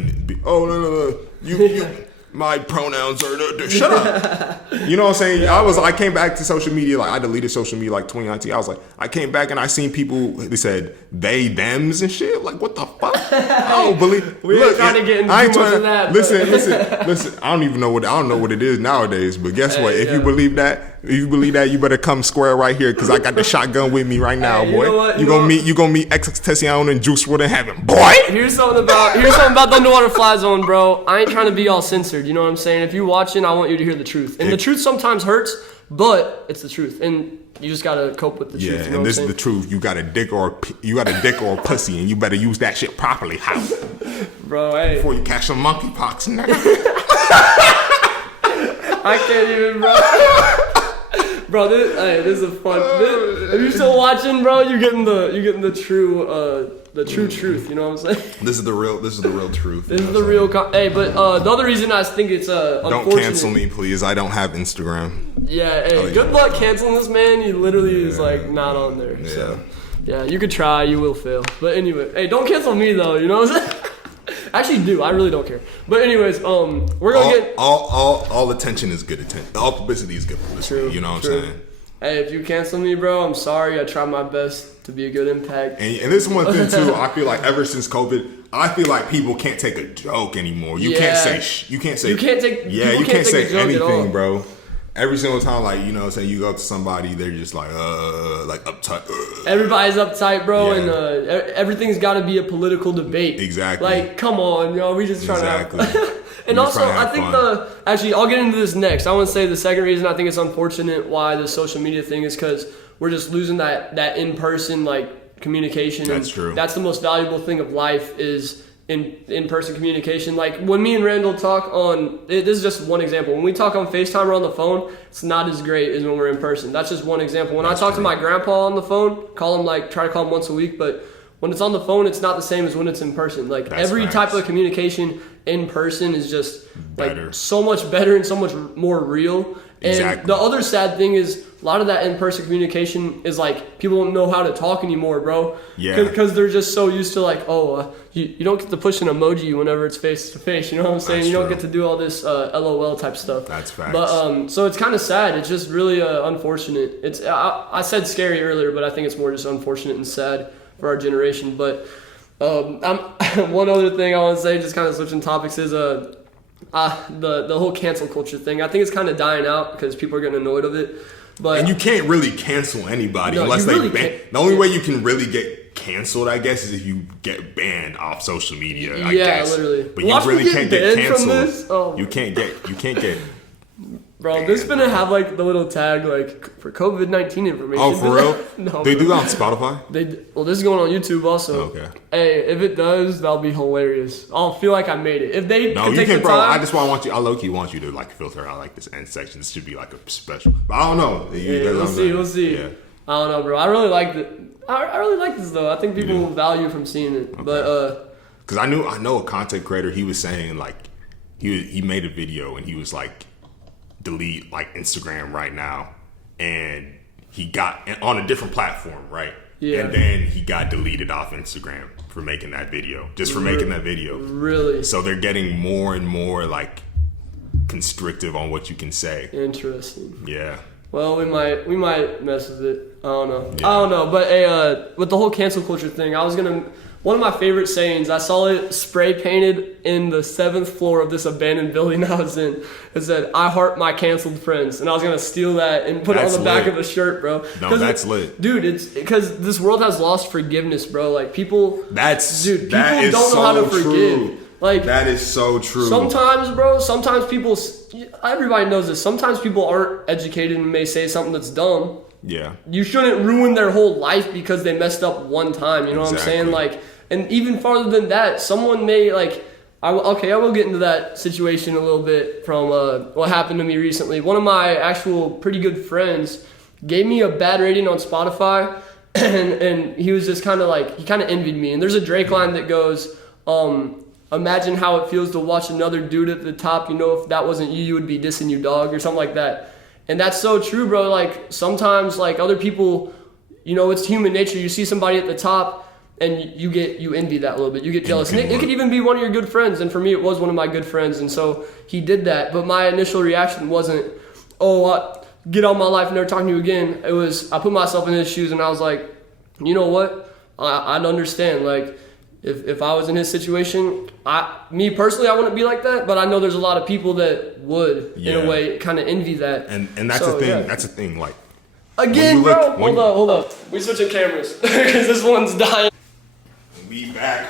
no, you my pronouns are shut up. You know what I'm saying? Yeah. I came back to social media, like I deleted social media like 2019. I was like, I came back and I seen people, they said they thems and shit. Like, what the fuck? I don't believe. We ain't trying to get into too much of that. Listen. I don't know what it is nowadays. But guess what? If you believe that, you better come square right here, because I got the shotgun with me right now, boy. You gonna meet XXXTentacion and Juice WRLD in heaven, boy. Here's something about the Underwater FlyZone, bro. I ain't trying to be all censored. You know what I'm saying? If you're watching, I want you to hear the truth. And the truth sometimes hurts, but it's the truth. And you just gotta cope with the truth. Yeah, you know and this is the truth. You got a dick or a pussy, and you better use that shit properly. How? Bro, hey. Before you catch some monkeypox, nigga. I can't even, bro. Bro, this is a fun. If you're still watching, bro, you're getting the true truth. You know what I'm saying? This is the real truth. This is the real. The other reason I think it's unfortunate. Don't cancel me, please. I don't have Instagram. Yeah. Hey, good luck canceling this man. He literally is like not on there. Yeah. So, yeah, you could try. You will fail. But anyway, hey, don't cancel me though. You know what I'm saying? Actually, do. I really don't care. But anyways, we're gonna get all attention is good attention. All publicity is good publicity. True, you know what I'm saying? Hey, if you cancel me, bro, I'm sorry. I try my best to be a good impact. And this is one thing too. I feel like ever since COVID, I feel like people can't take a joke anymore. You can't say anything, bro. Every single time, like, you know what I'm saying, you go up to somebody, they're just like uptight. Everybody's uptight, bro, and everything's got to be a political debate. Exactly. Like, come on, yo, we just trying to have And also, I think actually, I'll get into this next. I want to say the second reason I think it's unfortunate why the social media thing is because we're just losing that in-person, like, communication. That's true. That's the most valuable thing of life is in-person communication. Like when me and Randall talk on, this is just one example. When we talk on FaceTime or on the phone, it's not as great as when we're in person. That's just one example. When I talk to my grandpa on the phone, try to call him once a week, but when it's on the phone, it's not the same as when it's in person. Like every type of communication in person is just like so much better and so much more real. And the other sad thing is a lot of that in-person communication is like people don't know how to talk anymore, bro. Yeah. Because they're just so used to like, you don't get to push an emoji whenever it's face to face. You know what I'm saying? You don't get to do all this LOL type stuff. That's facts. But so it's kind of sad. It's just really unfortunate. It's I said scary earlier, but I think it's more just unfortunate and sad for our generation. But one other thing I want to say, just kind of switching topics, is the whole cancel culture thing. I think it's kind of dying out because people are getting annoyed of it. But and you can't really cancel anybody unless they ban. The only way you can really get canceled, I guess, is if you get banned off social media. I guess. Literally. But you really can't get canceled. You can't get. Bro, they're gonna have like the little tag like for COVID-19 information. Oh, for real? No, they do that on Spotify? Well, this is going on YouTube also. Okay. Hey, if it does, that'll be hilarious. I'll feel like I made it. If they no, can you take can, the bro. time, I low-key want you to like filter out like this end section. This should be like a special. But I don't know. We'll see. Yeah. I don't know, bro. I really liked it. I really like this though. I think people will value from seeing it. Okay. But because I know a content creator. He was saying like he made a video and he was like, delete like Instagram right now, and he got on a different platform, right? Yeah. And then he got deleted off Instagram for making that video, making that video. Really? So they're getting more and more like constrictive on what you can say. Interesting. Yeah. Well, we might mess with it. I don't know. Yeah. I don't know. But with the whole cancel culture thing, one of my favorite sayings, I saw it spray painted in the 7th floor of this abandoned building I was in. It said, "I heart my canceled friends." And I was going to steal that and put it on the back of a shirt, bro. No, that's lit. Dude, it's because this world has lost forgiveness, bro. Like people don't know how to forgive. Like that is so true. Sometimes people, everybody knows this. Sometimes people aren't educated and may say something that's dumb. Yeah. You shouldn't ruin their whole life because they messed up one time. You know what I'm saying? Like, And even farther than that, someone may like, I will get into that situation a little bit from what happened to me recently. One of my actual pretty good friends gave me a bad rating on Spotify, and he was just kind of like, he kind of envied me. And there's a Drake line that goes, imagine how it feels to watch another dude at the top. You know, if that wasn't you, you would be dissing you, dog, or something like that. And that's so true, bro. Like, sometimes, like, other people, you know, it's human nature. You see somebody at the top, and you envy that a little bit. You get jealous. And it could even be one of your good friends. And for me, it was one of my good friends. And so he did that. But my initial reaction wasn't, get out of my life, never talking to you again. It was, I put myself in his shoes, and I was like, you know what? I'd understand. Like, if I was in his situation, me personally, I wouldn't be like that. But I know there's a lot of people that would, in a way, kind of envy that. And that's the thing. Yeah. That's the thing. Like, again, bro. Hold up. We switching cameras because this one's dying. We back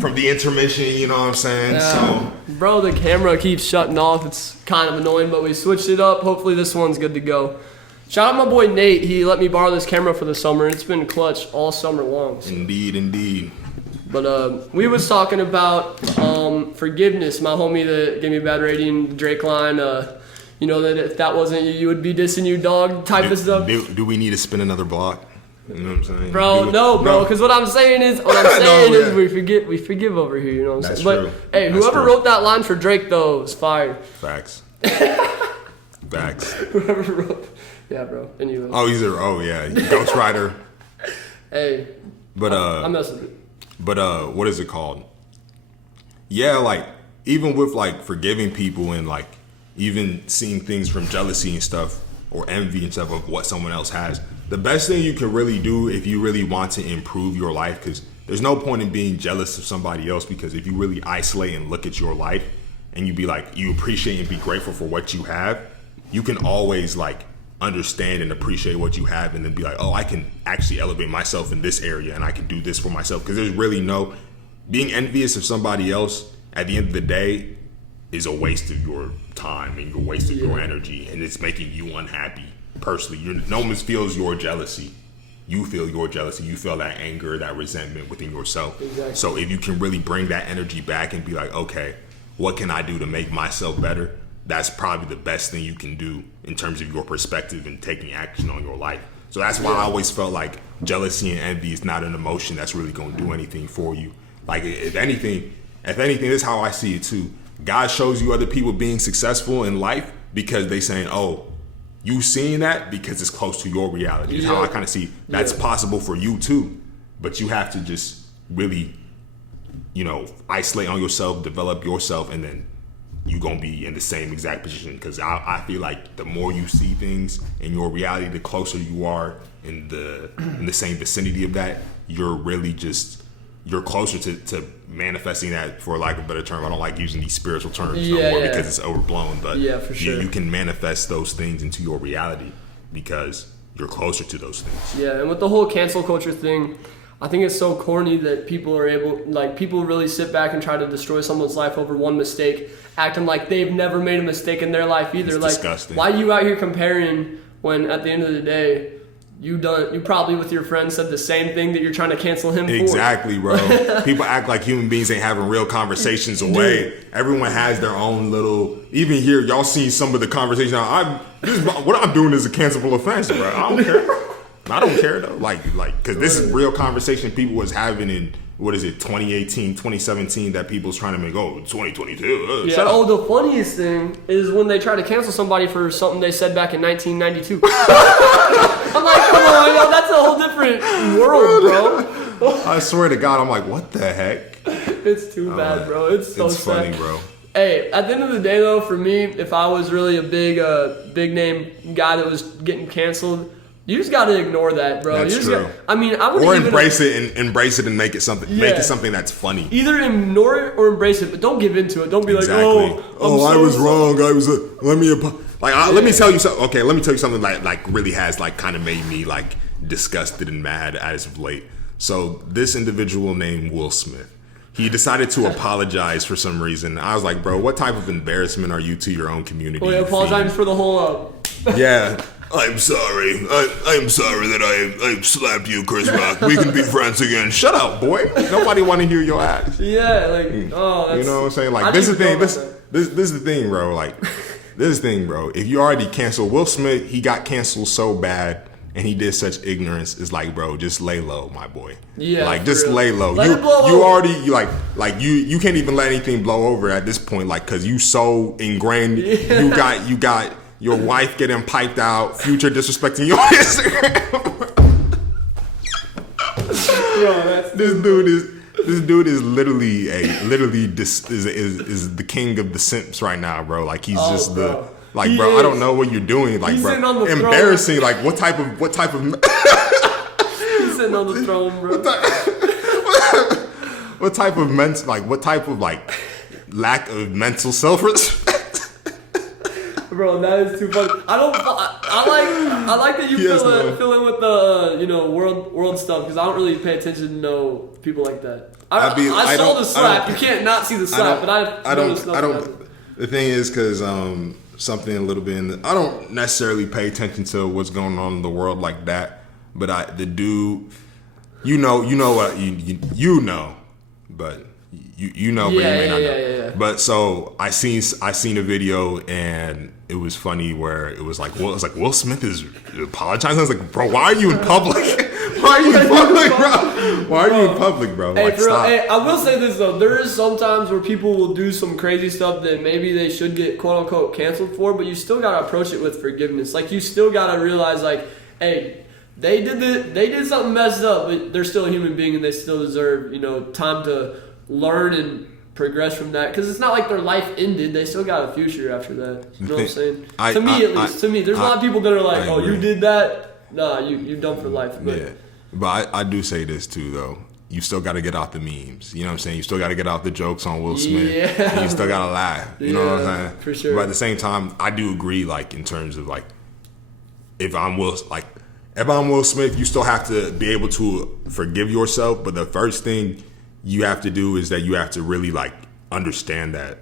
from the intermission. You know what I'm saying? Yeah. So, bro, the camera keeps shutting off. It's kind of annoying, but we switched it up. Hopefully, this one's good to go. Shout out my boy Nate. He let me borrow this camera for the summer. It's been clutch all summer long. So. Indeed. But we was talking about forgiveness. My homie that gave me a bad rating, the Drake line, you know, that if that wasn't you, you would be dissing you, dog, type of stuff. Do we need to spin another block? You know what I'm saying? Bro, no, because what I'm saying is we forgive over here, you know what I'm saying? True. But hey, whoever wrote that line for Drake though was fired. Facts. Whoever wrote, yeah, bro. Anyway. Ghostwriter. Hey. But I'm messing with it. But what is it called? Yeah, like even with like forgiving people and like even seeing things from jealousy and stuff or envy and stuff of what someone else has. The best thing you can really do if you really want to improve your life, because there's no point in being jealous of somebody else, because if you really isolate and look at your life and you be like, you appreciate and be grateful for what you have, you can always like understand and appreciate what you have and then be like, oh, I can actually elevate myself in this area and I can do this for myself. Because there's really being envious of somebody else at the end of the day is a waste of your time and a waste of your energy, and it's making you unhappy personally. No one feels your jealousy. You feel your jealousy. You feel that anger, that resentment within yourself. Exactly. So if you can really bring that energy back and be like, okay, what can I do to make myself better? That's probably the best thing you can do in terms of your perspective and taking action on your life. So that's why I always felt like jealousy and envy is not an emotion that's really going to do anything for you. Like, if anything, this is how I see it too. God shows you other people being successful in life because they saying, oh, you seeing that because it's close to your reality. Is how I kind of see that's possible for you too. But you have to just really, isolate on yourself, develop yourself, and then you're going to be in the same exact position. Because I feel like the more you see things in your reality, the closer you are in the same vicinity of that, you're closer to manifesting that, for lack of a better term. I don't like using these spiritual terms because it's overblown, but for sure. You can manifest those things into your reality because you're closer to those things. Yeah, and with the whole cancel culture thing, I think it's so corny that people really sit back and try to destroy someone's life over one mistake, acting like they've never made a mistake in their life either. It's disgusting. Why are you out here comparing when at the end of the day, you probably with your friend said the same thing that you're trying to cancel him for. Exactly, bro. People act like human beings ain't having real conversations away. Dude. Everyone has their own little. Even here, y'all seen some of the conversation. What I'm doing is a cancelable offense, bro. I don't care. I don't care though. Like, because this is real conversation people was having in 2018, 2017 that people's trying to make. 2022. Shut up. The funniest thing is when they try to cancel somebody for something they said back in 1992. I'm like, come on, yo, that's a whole different world, bro. I swear to God, I'm like, what the heck? It's too bad, bro. It's so sad. Funny, bro. Hey, at the end of the day, though, for me, if I was really a big name guy that was getting canceled, you just gotta ignore that, bro. That's true. I would embrace it and make it something. Yeah. Make it something that's funny. Either ignore it or embrace it, but don't give into it. Don't be like, I was wrong. I was. Let me tell you something. Okay, let me tell you something like really has like kind of made me like disgusted and mad as of late. So this individual named Will Smith, he decided to apologize for some reason. I was like, bro, what type of embarrassment are you to your own community? Apologize for the whole Yeah, I'm sorry. I'm sorry that I slapped you, Chris Rock. We can be friends again. Shut up, boy. Nobody want to hear your ass. Yeah, like, oh, that's... You know what I'm saying? Like, this is the thing. This is the thing, bro. Like, this is the thing, bro. If you already canceled Will Smith, he got canceled so bad, and he did such ignorance. It's like, bro, just lay low, my boy. Yeah, like just lay low. You can't even let anything blow over at this point, like, cause you so ingrained. Yeah. You got your wife getting piped out, Future disrespecting your Instagram. Bro, this dude is literally is the king of the simps right now, bro. Like he's bro, I don't know what you're doing, like, bro, embarrassing. Like what type of He's sitting on the throne, bro. What type of lack of mental self-respect? Bro, that is too funny. I like that you fill in with the world stuff, because I don't really pay attention to know people like that. I saw the slap. You can't not see the slap, but I don't. The thing is, because something a little bit I don't necessarily pay attention to what's going on in the world like that, but the dude, you know what you know, but. You know, but you may not know. Yeah. But so I seen a video, and it was funny where it was like Will Smith is apologizing. I was like, bro, why are you in public? Why are you in public, bro? Why are you in public, bro? Hey, like, stop. Hey, I will say this though, there is sometimes where people will do some crazy stuff that maybe they should get quote unquote canceled for, but you still gotta approach it with forgiveness. Like you still gotta realize, like, hey, they did something messed up, but they're still a human being, and they still deserve, time to learn and progress from that, because it's not like their life ended. They still got a future after that. You know what I'm saying? To me, there's a lot of people that are like, oh, you did that? Nah, you're done for life. But, yeah, but I do say this too, though. You still got to get out the memes. You know what I'm saying? You still got to get out the jokes on Will Smith. Yeah. And you still got to laugh. You know what I'm saying? For sure. But at the same time, I do agree, like, in terms of, like, if I'm Will Smith, you still have to be able to forgive yourself. But the first thing you have to do is that you have to really, like, understand that,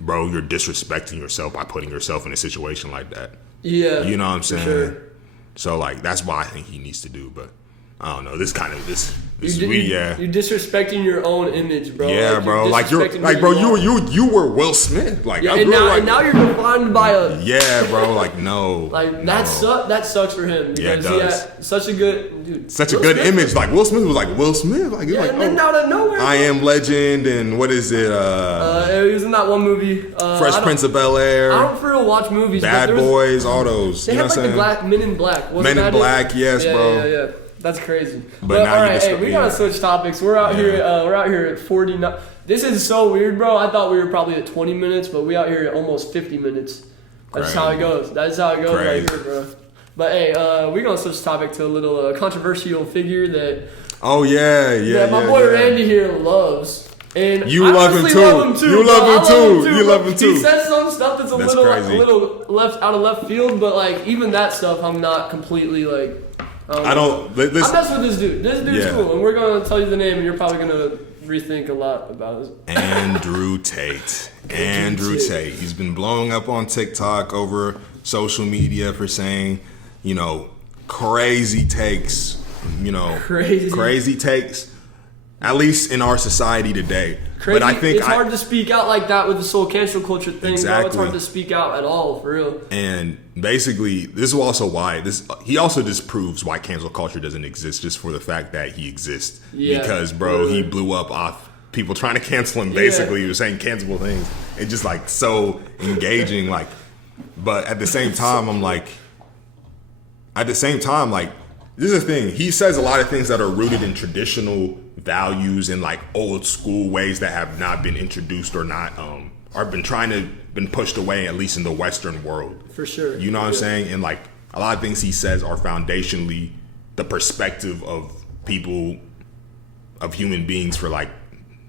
bro, you're disrespecting yourself by putting yourself in a situation like that. Yeah. You know what I'm saying? Sure. So, like, that's what I think he needs to do. But I don't know. You're disrespecting your own image, bro. Yeah, bro. You were Will Smith. Like, yeah, and now you're defined by a. Yeah, bro. Like, no. Like that sucks for him, because he had such a good image. Like Will Smith was like Will Smith. Like, yeah, and then out of nowhere, I Am Legend, and what is it? He was in that one movie, Fresh Prince of Bel-Air. I don't for real watch movies. Bad Boys, all those. They had like the Men in Black. Men in Black, yes, bro. Yeah. That's crazy. But now all right, we gotta switch topics. We're out here. We're out here at 49. This is so weird, bro. I thought we were probably at 20 minutes, but we out here at almost 50 minutes. That's how it goes. That's how it goes right here, bro. But hey, we're gonna switch topic to a little controversial figure that. Oh yeah. My boy Randy here loves. And you love him too. You love him too. He says some stuff that's a little left out of left field, but like even that stuff, I'm not completely like. I'm messing with this dude. This dude's cool, and we're gonna tell you the name, and you're probably gonna rethink a lot about it. Andrew Tate. Andrew Tate. He's been blowing up on TikTok over social media for saying, crazy takes. Crazy takes. At least in our society today. Crazy. But I think it's hard to speak out like that with the whole cancel culture thing. Exactly. Bro. It's hard to speak out at all, for real. And basically, this is also why he also disproves why cancel culture doesn't exist, just for the fact that he exists. Yeah, because, bro, he blew up off people trying to cancel him. Basically, he was saying cancelable things. It's just like so engaging. Like, but at the same time, I'm like, this is the thing. He says a lot of things that are rooted in traditional values and like old school ways that have not been introduced or not been pushed away, at least in the Western world. For sure. You know what I'm saying? And like a lot of things he says are foundationally the perspective of people, of human beings for like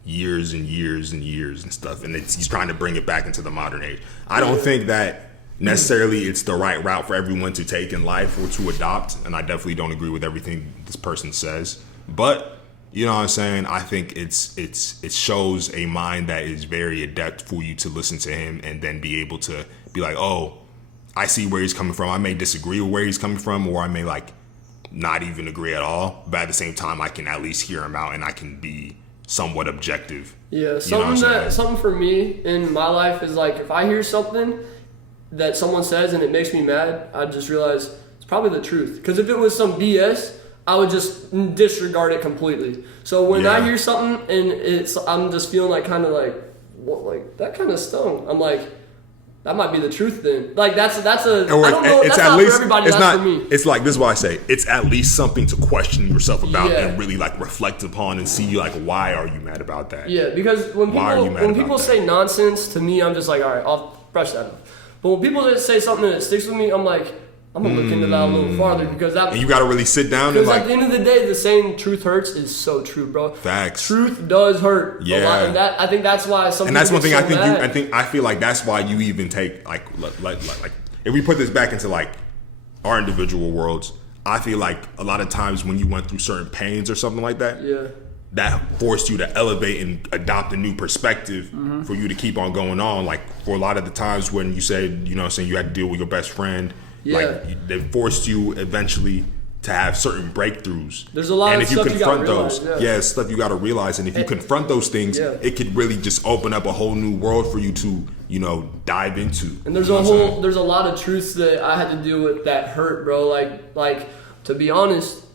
years and years and years and stuff. And he's trying to bring it back into the modern age. I don't think that necessarily it's the right route for everyone to take in life or to adopt, and I definitely don't agree with everything this person says, but you know what I'm saying, I think it shows a mind that is very adept for you to listen to him and then be able to be like, oh, I see where he's coming from. I may disagree with where he's coming from, or I may like not even agree at all. But at the same time, I can at least hear him out, and I can be somewhat objective. Yeah, something for me in my life is like if I hear something that someone says and it makes me mad, I just realize it's probably the truth. Because if it was some BS, I would just disregard it completely. So when I hear something and I'm just feeling like kind of like, what, like that kind of stung. I'm like, that might be the truth then. Like that's I don't know. That's not for everybody. It's not for me. It's like this is why I say it's at least something to question yourself about and really like reflect upon and see like why are you mad about that? Yeah, because when people say nonsense to me, I'm just like, all right, I'll brush that off. But when people just say something that sticks with me, I'm like, I'm gonna look into that a little farther because that. And you gotta really sit down and like. Because at the end of the day, the saying "truth hurts" is so true, bro. Facts. Truth does hurt. Yeah. A lot, and I think that's why some. And that's one thing so I feel like that's why you even take like if we put this back into like our individual worlds, I feel like a lot of times when you went through certain pains or something like that. Yeah. That forced you to elevate and adopt a new perspective for you to keep on going on. Like for a lot of the times when you said, you know what I'm saying, you had to deal with your best friend. Yeah. Like they forced you eventually to have certain breakthroughs. There's a lot of stuff you gotta realize. Stuff you got to realize. And if you confront those things, it could really just open up a whole new world for you to, you know, dive into. And there's there's a lot of truths that I had to deal with that hurt, bro. Like to be honest,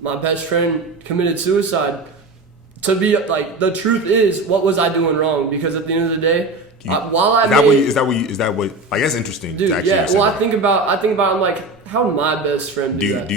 my best friend committed suicide. To be like, the truth is, what was I doing wrong? Because at the end of the day, is that what? Like that's interesting. Dude, I think about. I'm like, how did my best friend do that?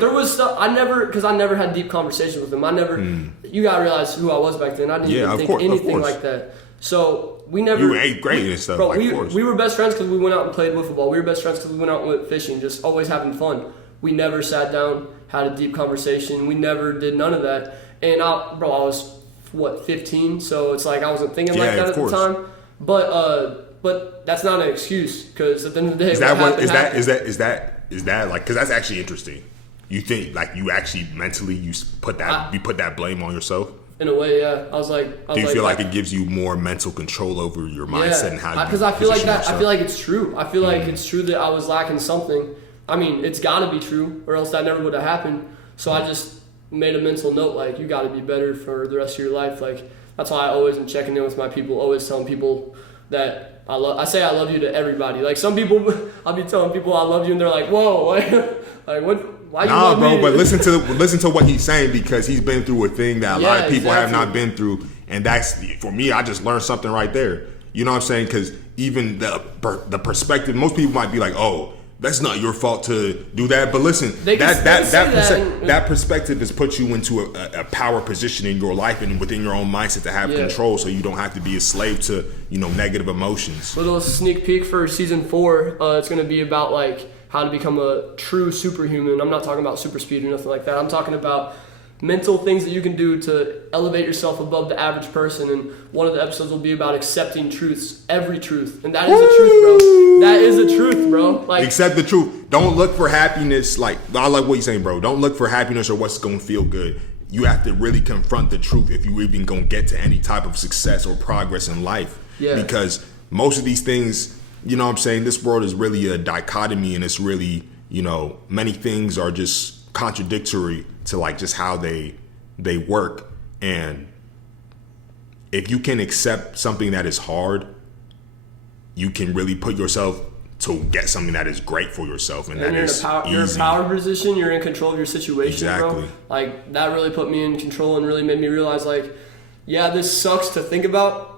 There was stuff I never had deep conversations with him. I never. You gotta realize who I was back then. I didn't even think anything like that. So we never. You were 8th grade and stuff. Bro, we were best friends because we went out and played football. We were best friends because we went out and went fishing, just always having fun. We never sat down, had a deep conversation. We never did none of that. And I was 15, so it's like I wasn't thinking like that at the time. But that's not an excuse because at the end of the day, is that like because that's actually interesting. You think like you actually mentally you put that blame on yourself? In a way, yeah. I was like, do you feel like it gives you more mental control over your mindset and how you? Because I feel like that. Yourself? I feel like it's true. I feel like it's true that I was lacking something. I mean, it's got to be true, or else that never would have happened. So I just made a mental note, like, you got to be better for the rest of your life. Like, that's why I always am checking in with my people, always telling people that I say I love you to everybody. Like, some people, I'll be telling people I love you, and they're like, whoa, like what? Why you love me? But listen to what he's saying because he's been through a thing that a lot of people have not been through, and that's for me. I just learned something right there. You know what I'm saying? Because even the perspective, most people might be like, oh, that's not your fault to do that. But listen, that perspective has put you into a power position in your life and within your own mindset to have control, so you don't have to be a slave to negative emotions. Little sneak peek for season 4. It's going to be about like how to become a true superhuman. I'm not talking about super speed or nothing like that. I'm talking about mental things that you can do to elevate yourself above the average person. And one of the episodes will be about accepting truths, every truth. And that is the truth, bro. That is the truth, bro. Like, accept the truth. Don't look for happiness. Like, I like what you're saying, bro. Don't look for happiness or what's going to feel good. You have to really confront the truth if you even going to get to any type of success or progress in life. Yeah. Because most of these things, you know what I'm saying, this world is really a dichotomy, and it's really, many things are just contradictory to like just how they work. And if you can accept something that is hard, you can really put yourself to get something that is great for yourself, and that is easy. You're in a power position. You're in control of your situation, bro. Like, that really put me in control and really made me realize, like, yeah, this sucks to think about,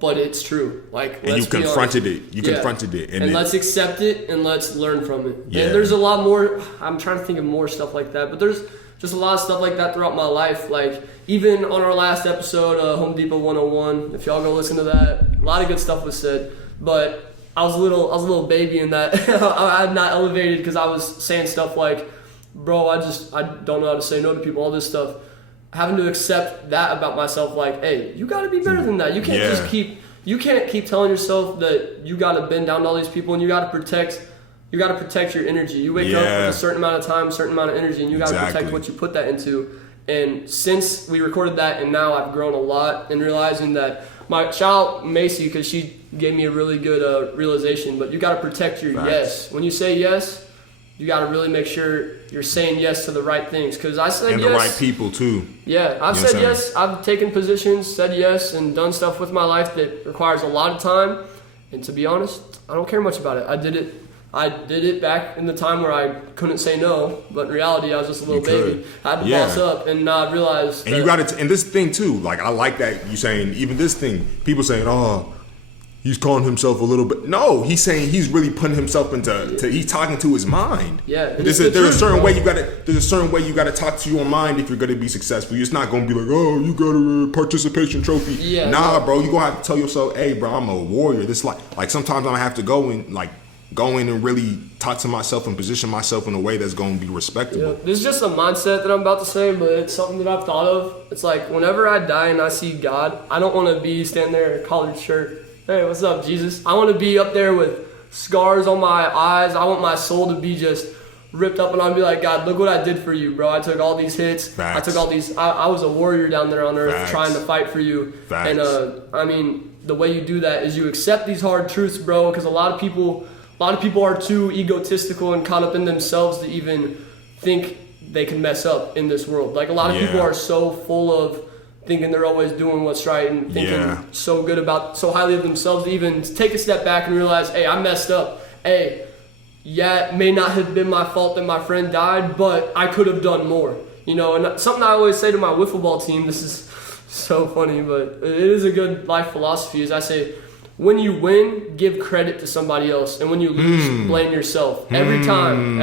but it's true. Like, and you confronted it. Confronted it, and let's accept it and let's learn from it. Yeah. And there's a lot more. I'm trying to think of more stuff like that, but there's just a lot of stuff like that throughout my life. Like, even on our last episode, Home Depot 101, if y'all go listen to that, a lot of good stuff was said. But I was a little baby in that. I'm not elevated because I was saying stuff like, bro, I don't know how to say no to people, all this stuff. Having to accept that about myself, like, hey, you got to be better than that. You can't you can't keep telling yourself that you got to bend down to all these people, and you got to protect your energy. You wake up with a certain amount of time, a certain amount of energy, and you got to protect what you put that into. And since we recorded that, and now I've grown a lot in realizing that shout out Macy, because she gave me a really good realization, but you got to protect your yes. When you say yes, you got to really make sure you're saying yes to the right things. Because I said yes. And the right people, too. Yeah, I've said yes. I've taken positions, said yes, and done stuff with my life that requires a lot of time. And to be honest, I don't care much about it. I did it back in the time where I couldn't say no, but in reality, I was just a little baby. I had to boss up, and now I realized. And you got it. And this thing too, like I like that you saying even this thing. People saying, "Oh, he's calling himself a little bit." No, he's saying he's really putting himself into. He's talking to his mind. Yeah. There's a certain way you got to. There's a certain way you got to talk to your mind if you're going to be successful. You're just not going to be like, "Oh, you got a participation trophy." Yeah. Nah, bro. You gonna have to tell yourself, "Hey, bro, I'm a warrior." This like sometimes I'm gonna have to go in and really talk to myself and position myself in a way that's going to be respectable. Yeah. This is just a mindset that I'm about to say, but it's something that I've thought of. It's like whenever I die and I see God, I don't want to be standing there in a collared shirt. Hey, what's up, Jesus? I want to be up there with scars on my eyes. I want my soul to be just ripped up, and I'll be like, God, look what I did for you, bro. I took all these hits. Facts. I took all these. I was a warrior down there on earth. Facts. Trying to fight for you. Facts. And I mean, the way you do that is you accept these hard truths, bro, because a lot of people are too egotistical and caught up in themselves to even think they can mess up in this world. Like a lot of people are so full of thinking they're always doing what's right and thinking so highly of themselves to even take a step back and realize, hey, I messed up. Hey, yeah, it may not have been my fault that my friend died, but I could have done more. You know, and something I always say to my wiffle ball team, this is so funny, but it is a good life philosophy, is I say, when you win, give credit to somebody else, and when you lose, blame yourself. Every time,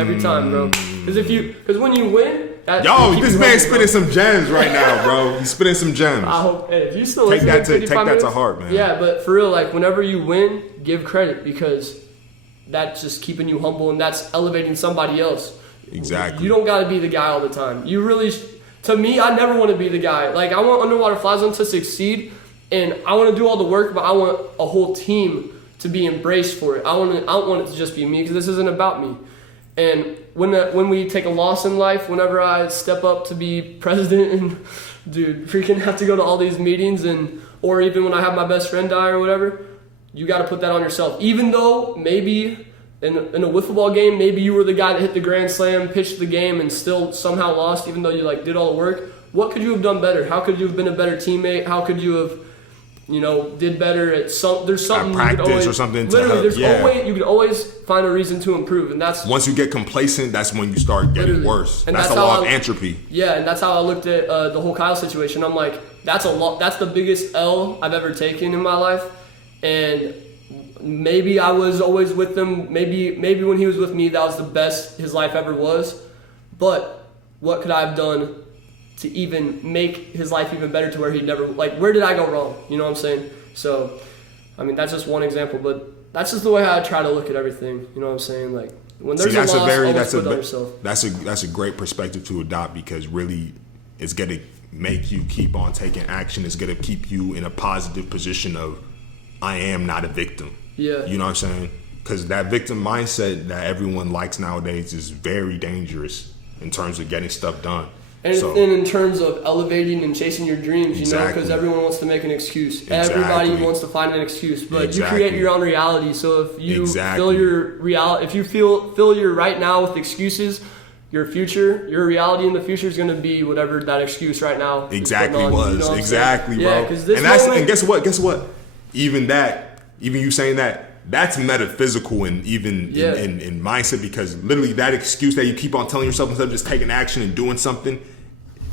bro. Because when you win, this man spitting some gems right now, bro. He's spitting some gems. I hope. Hey, if you still take that to heart, man. Yeah, but for real, like whenever you win, give credit, because that's just keeping you humble and that's elevating somebody else. Exactly. You don't got to be the guy all the time. You really, to me, I never want to be the guy. Like I want Underwater FlyZone to succeed. And I want to do all the work, but I want a whole team to be embraced for it. I don't want it to just be me, because this isn't about me. And when we take a loss in life, whenever I step up to be president and, dude, freaking have to go to all these meetings, or even when I have my best friend die or whatever, you got to put that on yourself. Even though maybe in a wiffle ball game, maybe you were the guy that hit the grand slam, pitched the game, and still somehow lost, even though you did all the work. What could you have done better? How could you have been a better teammate? How could you have did better at there's something at practice you could always, or something. You could always find a reason to improve, and that's once you get complacent, that's when you start getting worse. And that's the law of entropy. Yeah, and that's how I looked at the whole Kyle situation. I'm like, that's the biggest L I've ever taken in my life, and maybe I was always with him. Maybe when he was with me, that was the best his life ever was. But what could I have done to even make his life even better, to where he'd never, where did I go wrong? You know what I'm saying? So, I mean, that's just one example, but that's just the way I try to look at everything. You know what I'm saying? Like, when there's a loss, always put it on yourself. That's a great perspective to adopt, because really it's going to make you keep on taking action. It's going to keep you in a positive position of, I am not a victim. Yeah. You know what I'm saying? Because that victim mindset that everyone likes nowadays is very dangerous in terms of getting stuff done. And in terms of elevating and chasing your dreams, because everyone wants to make an excuse. Exactly. Everybody wants to find an excuse, but you create your own reality. So if you fill your reality, if you fill your right now with excuses, your reality in the future is going to be whatever that excuse right now exactly was. Exactly, bro. Yeah, and guess what? Even you saying that, that's metaphysical and even in mindset, because literally that excuse that you keep on telling yourself instead of just taking action and doing something,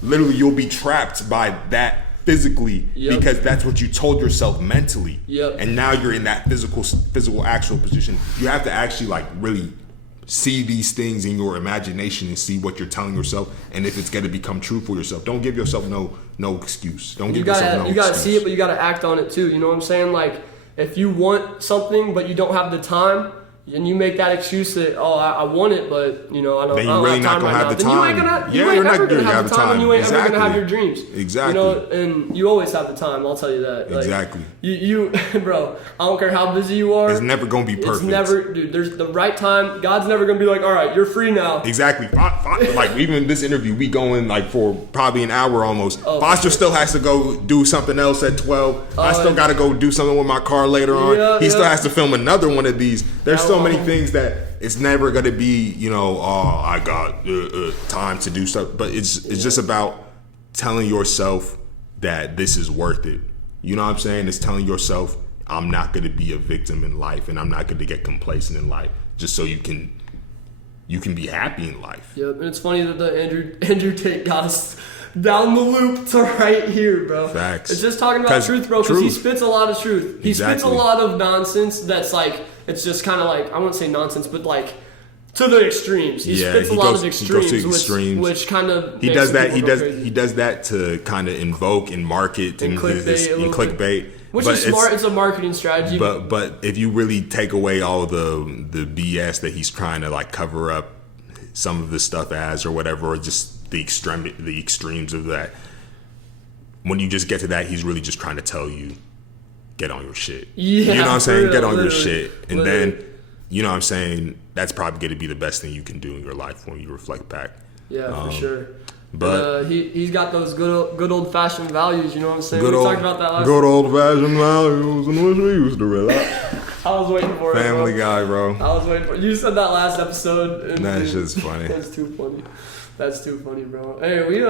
literally you'll be trapped by that physically because that's what you told yourself mentally. And now you're in that physical actual position. You have to actually really see these things in your imagination and see what you're telling yourself, and if it's going to become true for yourself. Don't give yourself no excuse. Don't give yourself no excuse. You got to see it, but you got to act on it too. You know what I'm saying? Like, if you want something but you don't have the time, and you make that excuse that, I want it, but I don't. Then I don't you're really have not time gonna right have now. the Then time. you ain't ever gonna have the time, and you ain't ever gonna have Exactly. your dreams. Exactly. And you always have the time. I'll tell you that. Like, Exactly. You, bro. I don't care how busy you are. It's never gonna be perfect. It's never, dude. There's the right time. God's never gonna be like, all right, you're free now. Exactly. Like even in this interview, we going like for probably an hour almost. Foster still has to go do something else at 12. I still got to go do something with my car later on. He still has to film another one of these. There's so many things that it's never going to be, I got time to do stuff. But it's just about telling yourself that this is worth it. You know what I'm saying? It's telling yourself, I'm not going to be a victim in life, and I'm not going to get complacent in life, just so you can be happy in life. Yep, and it's funny that the Andrew Tate got us down the loop to right here, bro. Facts. It's just talking about truth, bro, because he spits a lot of truth. He spits a lot of nonsense that's like, it's just kind of like, I wouldn't say nonsense, but like to the extremes. He spits a lot of extremes, which kind of he does that. He does that to kind of invoke and market and clickbait. Which is smart. It's a marketing strategy. But if you really take away all the BS that he's trying to like cover up some of the stuff as or whatever, or just the extremes of that, when you just get to that, he's really just trying to tell you, get on your shit. Yeah, you know what I'm saying? Real, get on your shit, and then you know what I'm saying. That's probably going to be the best thing you can do in your life when you reflect back. Yeah, for sure. But he's got those good old fashioned values. You know what I'm saying? We talked about that last. Good old fashioned values, and which we used to relax. I was waiting for it. Family Guy, bro. I was waiting for it. You said that last episode. And that's just funny. That's too funny. That's too funny, bro. Hey, we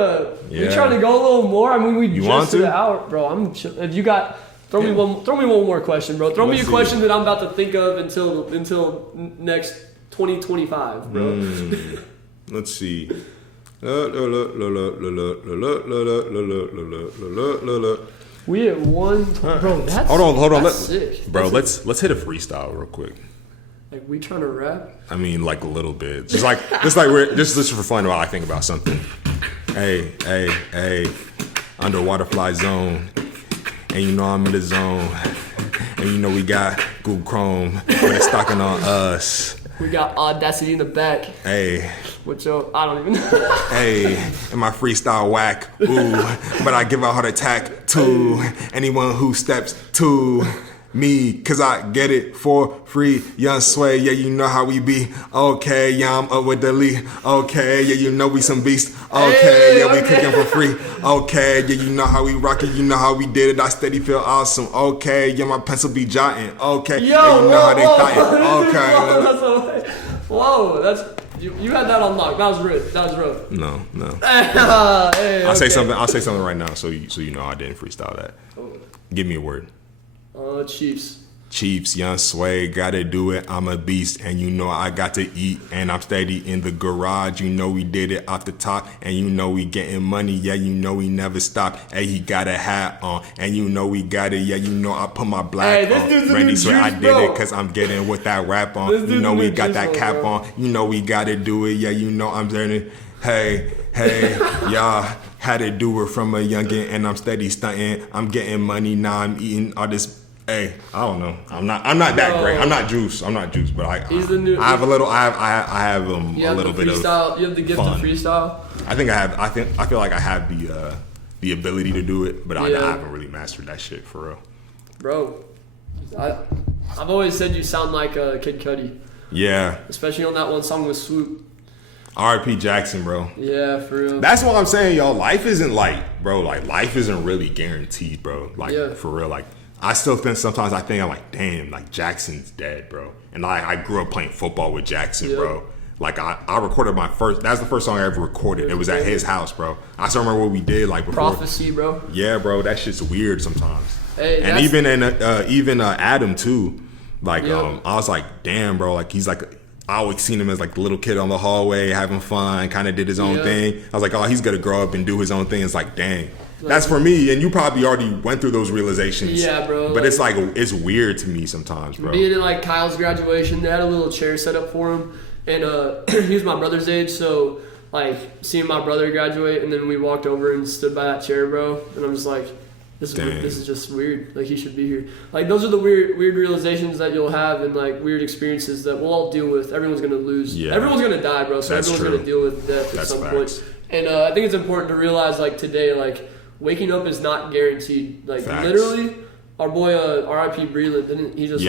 trying to go a little more. I mean, we just hit an hour, bro. If you got. Throw me one more question, bro. Throw me a question that I'm about to think of until next 2025, bro. Let's see. We at one, bro. That's hold on. That's sick. Bro, let's hit a freestyle real quick. Like we trying to rap? I mean, like a little bit. Just we're just for fun while I think about something. Hey, Underwater FlyZone. And you know I'm in the zone. And you know we got Google Chrome. When it's stocking on us. We got Audacity in the back. Hey. Which I don't even know. Hey, and my freestyle whack. Ooh. But I give a heart attack to anyone who steps to me, cause I get it for free. Young Sway, yeah, you know how we be. Okay, yeah, I'm up with the lead. Okay, yeah, you know we some beasts. Okay, yeah, we cooking for free. Okay, yeah, you know how we rock it. You know how we did it. I steady feel awesome. Okay, yeah, my pencil be jotting. Okay, yeah, you know how they thought it. Okay. Whoa, that's you had that on lock. That was real. No. Hey, I'll say something. I'll say something right now, so you know I didn't freestyle that. Give me a word. Chiefs, Young Sway, gotta do it. I'm a beast, and you know I got to eat, and I'm steady in the garage. You know we did it off the top, and you know we getting money. Yeah, you know we never stop. Hey, he got a hat on, and you know we got it. Yeah, you know I put my black on. Randy swear I did it, cause I'm getting with that rap on. You know we got that cap on. You know we gotta do it. Yeah, you know I'm learning. Hey, y'all. Had to do it from a youngin', and I'm steady stunting. I'm getting money now. I'm eating all this. Hey, I don't know. I'm not that great. I'm not Juice, but I have a little. I have a little bit of. You have the gift of freestyle. I think I have. I feel like I have the ability to do it, but I haven't really mastered that shit for real. Bro, I've always said you sound like Kid Cudi. Yeah. Especially on that one song with Swoop. R.I.P. Jackson, bro. Yeah, for real. That's what I'm saying, y'all. Life isn't light, bro. Like life isn't really guaranteed, bro. Like for real, like. I still think sometimes I'm like, damn, like Jackson's dead, bro. And I grew up playing football with Jackson, bro. Like I recorded that's the first song I ever recorded. It was at his house, bro. I still remember what we did like before. Prophecy, bro. Yeah, bro, that shit's weird sometimes. Hey, and even Adam too. Like I was like, damn, bro. Like he's like. I always seen him as like the little kid on the hallway having fun, kind of did his own thing. I was like, oh, he's gonna grow up and do his own thing. It's like, dang. That's for me, and you probably already went through those realizations. Yeah, bro. But it's like it's weird to me sometimes, bro. Being in like Kyle's graduation, they had a little chair set up for him, and he was my brother's age, so like seeing my brother graduate, and then we walked over and stood by that chair, bro, and I'm just like, this is just weird. Like, he should be here. Like, those are the weird realizations that you'll have, and like weird experiences that we'll all deal with. Everyone's gonna lose. Yeah. Everyone's gonna die, bro. So everyone's gonna deal with death at some point. And I think it's important to realize, like, today, like, waking up is not guaranteed. Like, literally, our boy R.I.P. Breland, didn't he just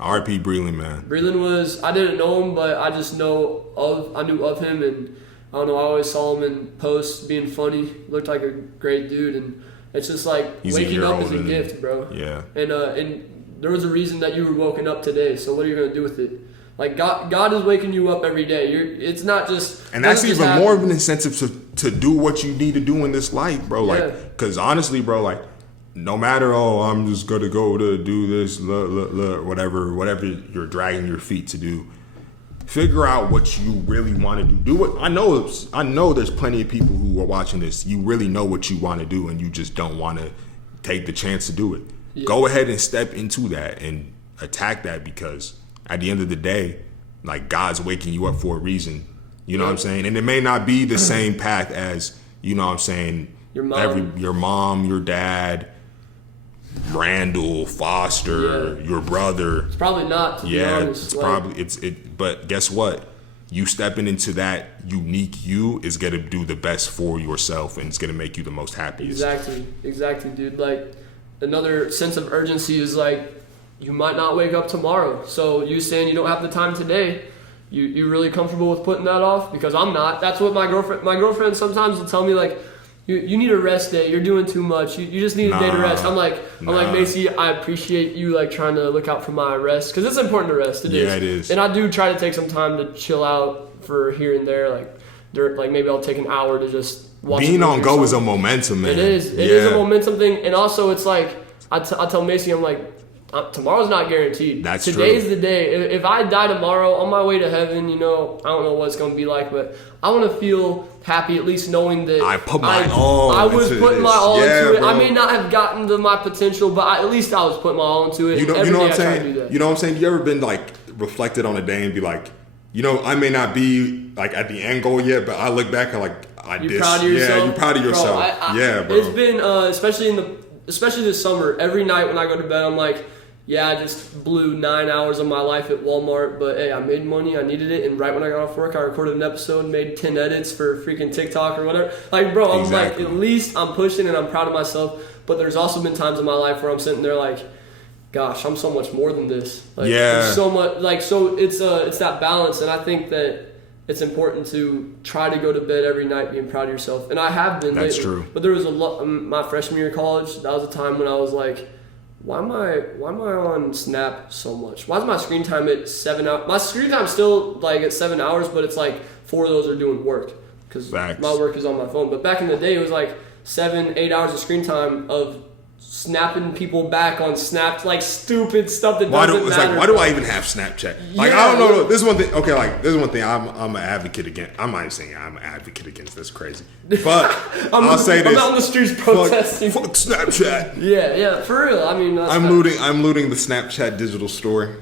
R.I.P. Breland, man. Breland was, I didn't know him, but I just knew of him, and I don't know, I always saw him in posts being funny. Looked like a great dude, and it's just like waking up is a gift, bro. Yeah. And there was a reason that you were woken up today. So what are you gonna do with it? Like, God is waking you up every day. It's not just. And that's even more of an incentive to do what you need to do in this life, bro. Like, because honestly, bro, like, no matter, I'm just gonna go to do this, whatever you're dragging your feet to do. Figure out what you really want to do. Do it. I know there's plenty of people who are watching this. You really know what you want to do, and you just don't want to take the chance to do it. Yeah. Go ahead and step into that and attack that, because at the end of the day, like, God's waking you up for a reason. You know what I'm saying? And it may not be the same path as, you know what I'm saying, your mom, your dad, Randall, Foster, your brother. It's probably not, to be honest. It's probably but guess what? You stepping into that unique you is gonna do the best for yourself, and it's gonna make you the most happiest. Exactly, dude. Like, another sense of urgency is like, you might not wake up tomorrow. So you saying you don't have the time today, you really comfortable with putting that off? Because I'm not. That's what my girlfriend sometimes will tell me, like, you need a rest day. You're doing too much. You just need a day to rest. I'm like, Macy, I appreciate you, like, trying to look out for my rest, because it's important to rest. It is. And I do try to take some time to chill out for here and there. Like maybe I'll take an hour to just watch. Being on go is a momentum, man. It is. It is a momentum thing. And also, it's like, I tell Macy, I'm like, tomorrow's not guaranteed. Today's the day. If I die tomorrow on my way to heaven, I don't know what it's going to be like, but I want to feel happy, at least knowing that I put my all. I was putting my all into it. Bro. I may not have gotten to my potential, but at least I was putting my all into it. You know what I'm saying? You know what I'm saying? You ever been, like, reflected on a day and be like, I may not be, like, at the end goal yet, but I look back and, like, you're proud of yourself? Yeah, you're proud of yourself. Bro. It's been especially this summer. Every night when I go to bed, I'm like, yeah, I just blew 9 hours of my life at Walmart, but hey, I made money, I needed it, and right when I got off work, I recorded an episode, made 10 edits for freaking TikTok or whatever. Like, bro, I'm like, at least I'm pushing and I'm proud of myself, but there's also been times in my life where I'm sitting there like, gosh, I'm so much more than this. Like, there's so much, like, so it's that balance, and I think that it's important to try to go to bed every night being proud of yourself, and I have been lately. That's true. But there was my freshman year of college, that was a time when I was like, why am I on Snap so much? Why is my screen time at 7 hours? My screen time's still like at 7 hours, but it's like 4 of those are doing work, because my work is on my phone. But back in the day, it was like 7-8 hours of screen time of snapping people back on Snap, like stupid stuff that doesn't matter. Like, why do I even have Snapchat? Like, I don't know. This is one thing. Okay, like, this is one thing I'm an advocate against. I'm not even saying I'm an advocate against. That's crazy. But I'll say this. I'm out on the streets protesting. Fuck Snapchat. Yeah, for real. I mean, I'm looting the Snapchat digital store.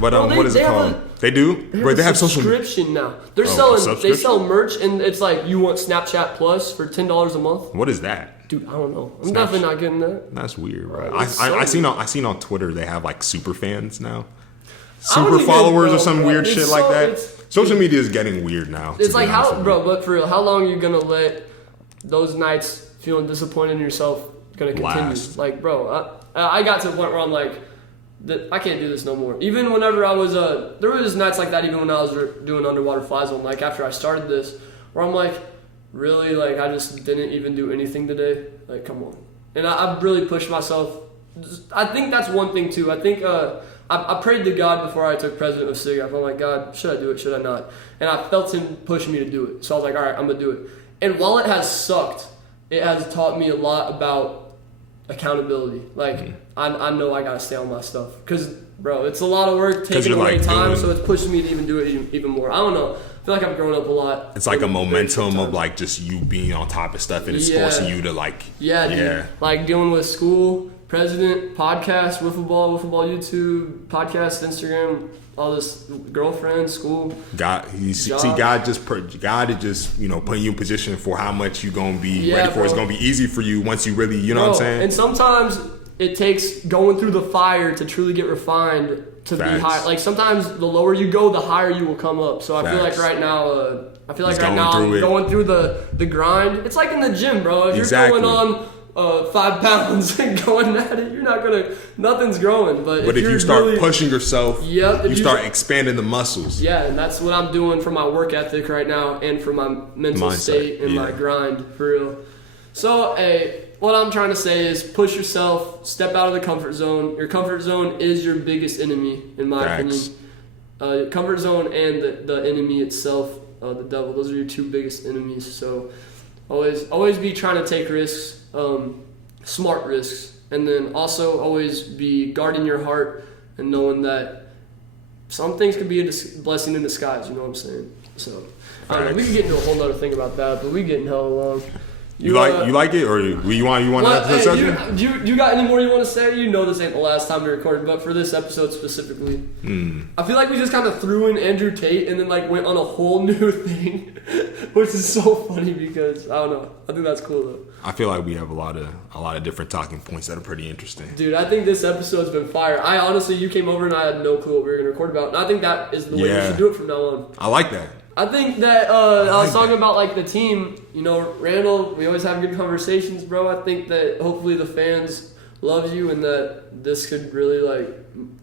But what is it called? They do? They have subscription now. They sell merch, and it's like, you want Snapchat Plus for $10 a month. What is that? Dude, I don't know. I'm definitely not getting that. That's weird, right? I seen on Twitter they have, like, super fans now, super followers or some weird shit like that. Social media is getting weird now. It's like, but for real, how long are you gonna let those nights feeling disappointed in yourself gonna continue? Like, bro, I got to the point where I'm like, I can't do this no more. Even whenever I was there was nights like that, even when I was doing Underwater FlyZone, like after I started this, where I'm like, really, like, I just didn't even do anything today. Like, come on. And I've really pushed myself. I think that's one thing too. I think I prayed to God before I took president of SIGAP. I'm like, God, should I do it? Should I not? And I felt him pushing me to do it. So I was like, all right, I'm gonna do it. And while it has sucked, it has taught me a lot about accountability. Like, I know I gotta stay on my stuff, because, bro, it's a lot of work taking away time. So it's pushing me to even do it even more. I don't know. I feel like I've grown up a lot. It's like a momentum of, like, just you being on top of stuff, and it's forcing you to, like... Dude. Like, dealing with school, president, podcast, wiffle ball YouTube, podcast, Instagram. all this girlfriend, school. God is just putting you in position for how much you're gonna be ready for. Bro. It's gonna be easy for you once you really, you know what I'm saying. And sometimes it takes going through the fire to truly get refined to be high. Like sometimes the lower you go, the higher you will come up. So I feel like right now, I'm going through the grind. It's like in the gym, bro. If you're going on 5 pounds and going at it, nothing's growing. But if you start really pushing yourself, you start expanding the muscles. Yeah, and that's what I'm doing for my work ethic right now and for my mental state and my grind, for real. So, what I'm trying to say is push yourself, step out of the comfort zone. Your comfort zone is your biggest enemy, in my opinion. Comfort zone and the enemy itself, the devil, those are your two biggest enemies. So always be trying to take risks, smart risks, and then also always be guarding your heart and knowing that some things can be a blessing in disguise, you know what I'm saying? So, I don't know, we can get into a whole other thing about that, but we getting hella long. You like it, or you want to? You got any more you want to say? You know this ain't the last time we recorded, but for this episode specifically, I feel like we just kind of threw in Andrew Tate and then went on a whole new thing, which is so funny because I don't know. I think that's cool though. I feel like we have a lot of different talking points that are pretty interesting. Dude, I think this episode's been fire. I honestly, you came over and I had no clue what we were gonna record about, and I think that is the way we should do it from now on. I like that. I think that I was talking about the team, Randall, we always have good conversations, bro. I think that hopefully the fans love you and that this could really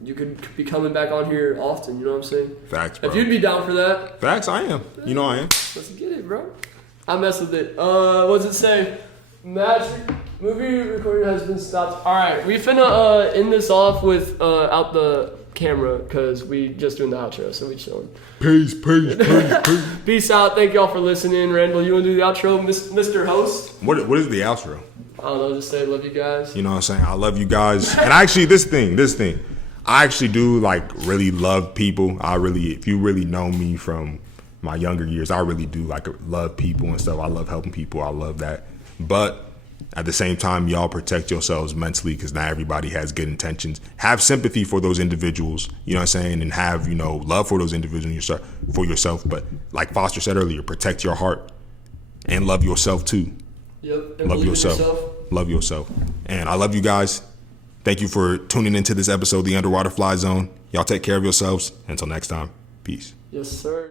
you could be coming back on here often, you know what I'm saying? Facts, bro. If you'd be down for that. Facts, I am. I am. Let's get it, bro. I mess with it. What does it say? Movie recording has been stopped. Alright, we finna end this off with out the camera because we just doing the outro, so we chilling. Peace. Peace out. Thank y'all for listening. Randall, you want to do the outro, Mr. Host? What is the outro? I don't know. Just say love you guys. You know what I'm saying? I love you guys. And actually, this thing. I actually do really love people. If you really know me from my younger years, I really do love people and stuff. I love helping people. I love that. But at the same time, y'all protect yourselves mentally because not everybody has good intentions. Have sympathy for those individuals, you know what I'm saying? And have, love for those individuals for yourself. But like Foster said earlier, protect your heart and love yourself too. Yep. And love yourself. Love yourself. And I love you guys. Thank you for tuning into this episode of the Underwater FlyZone. Y'all take care of yourselves. Until next time, peace. Yes, sir.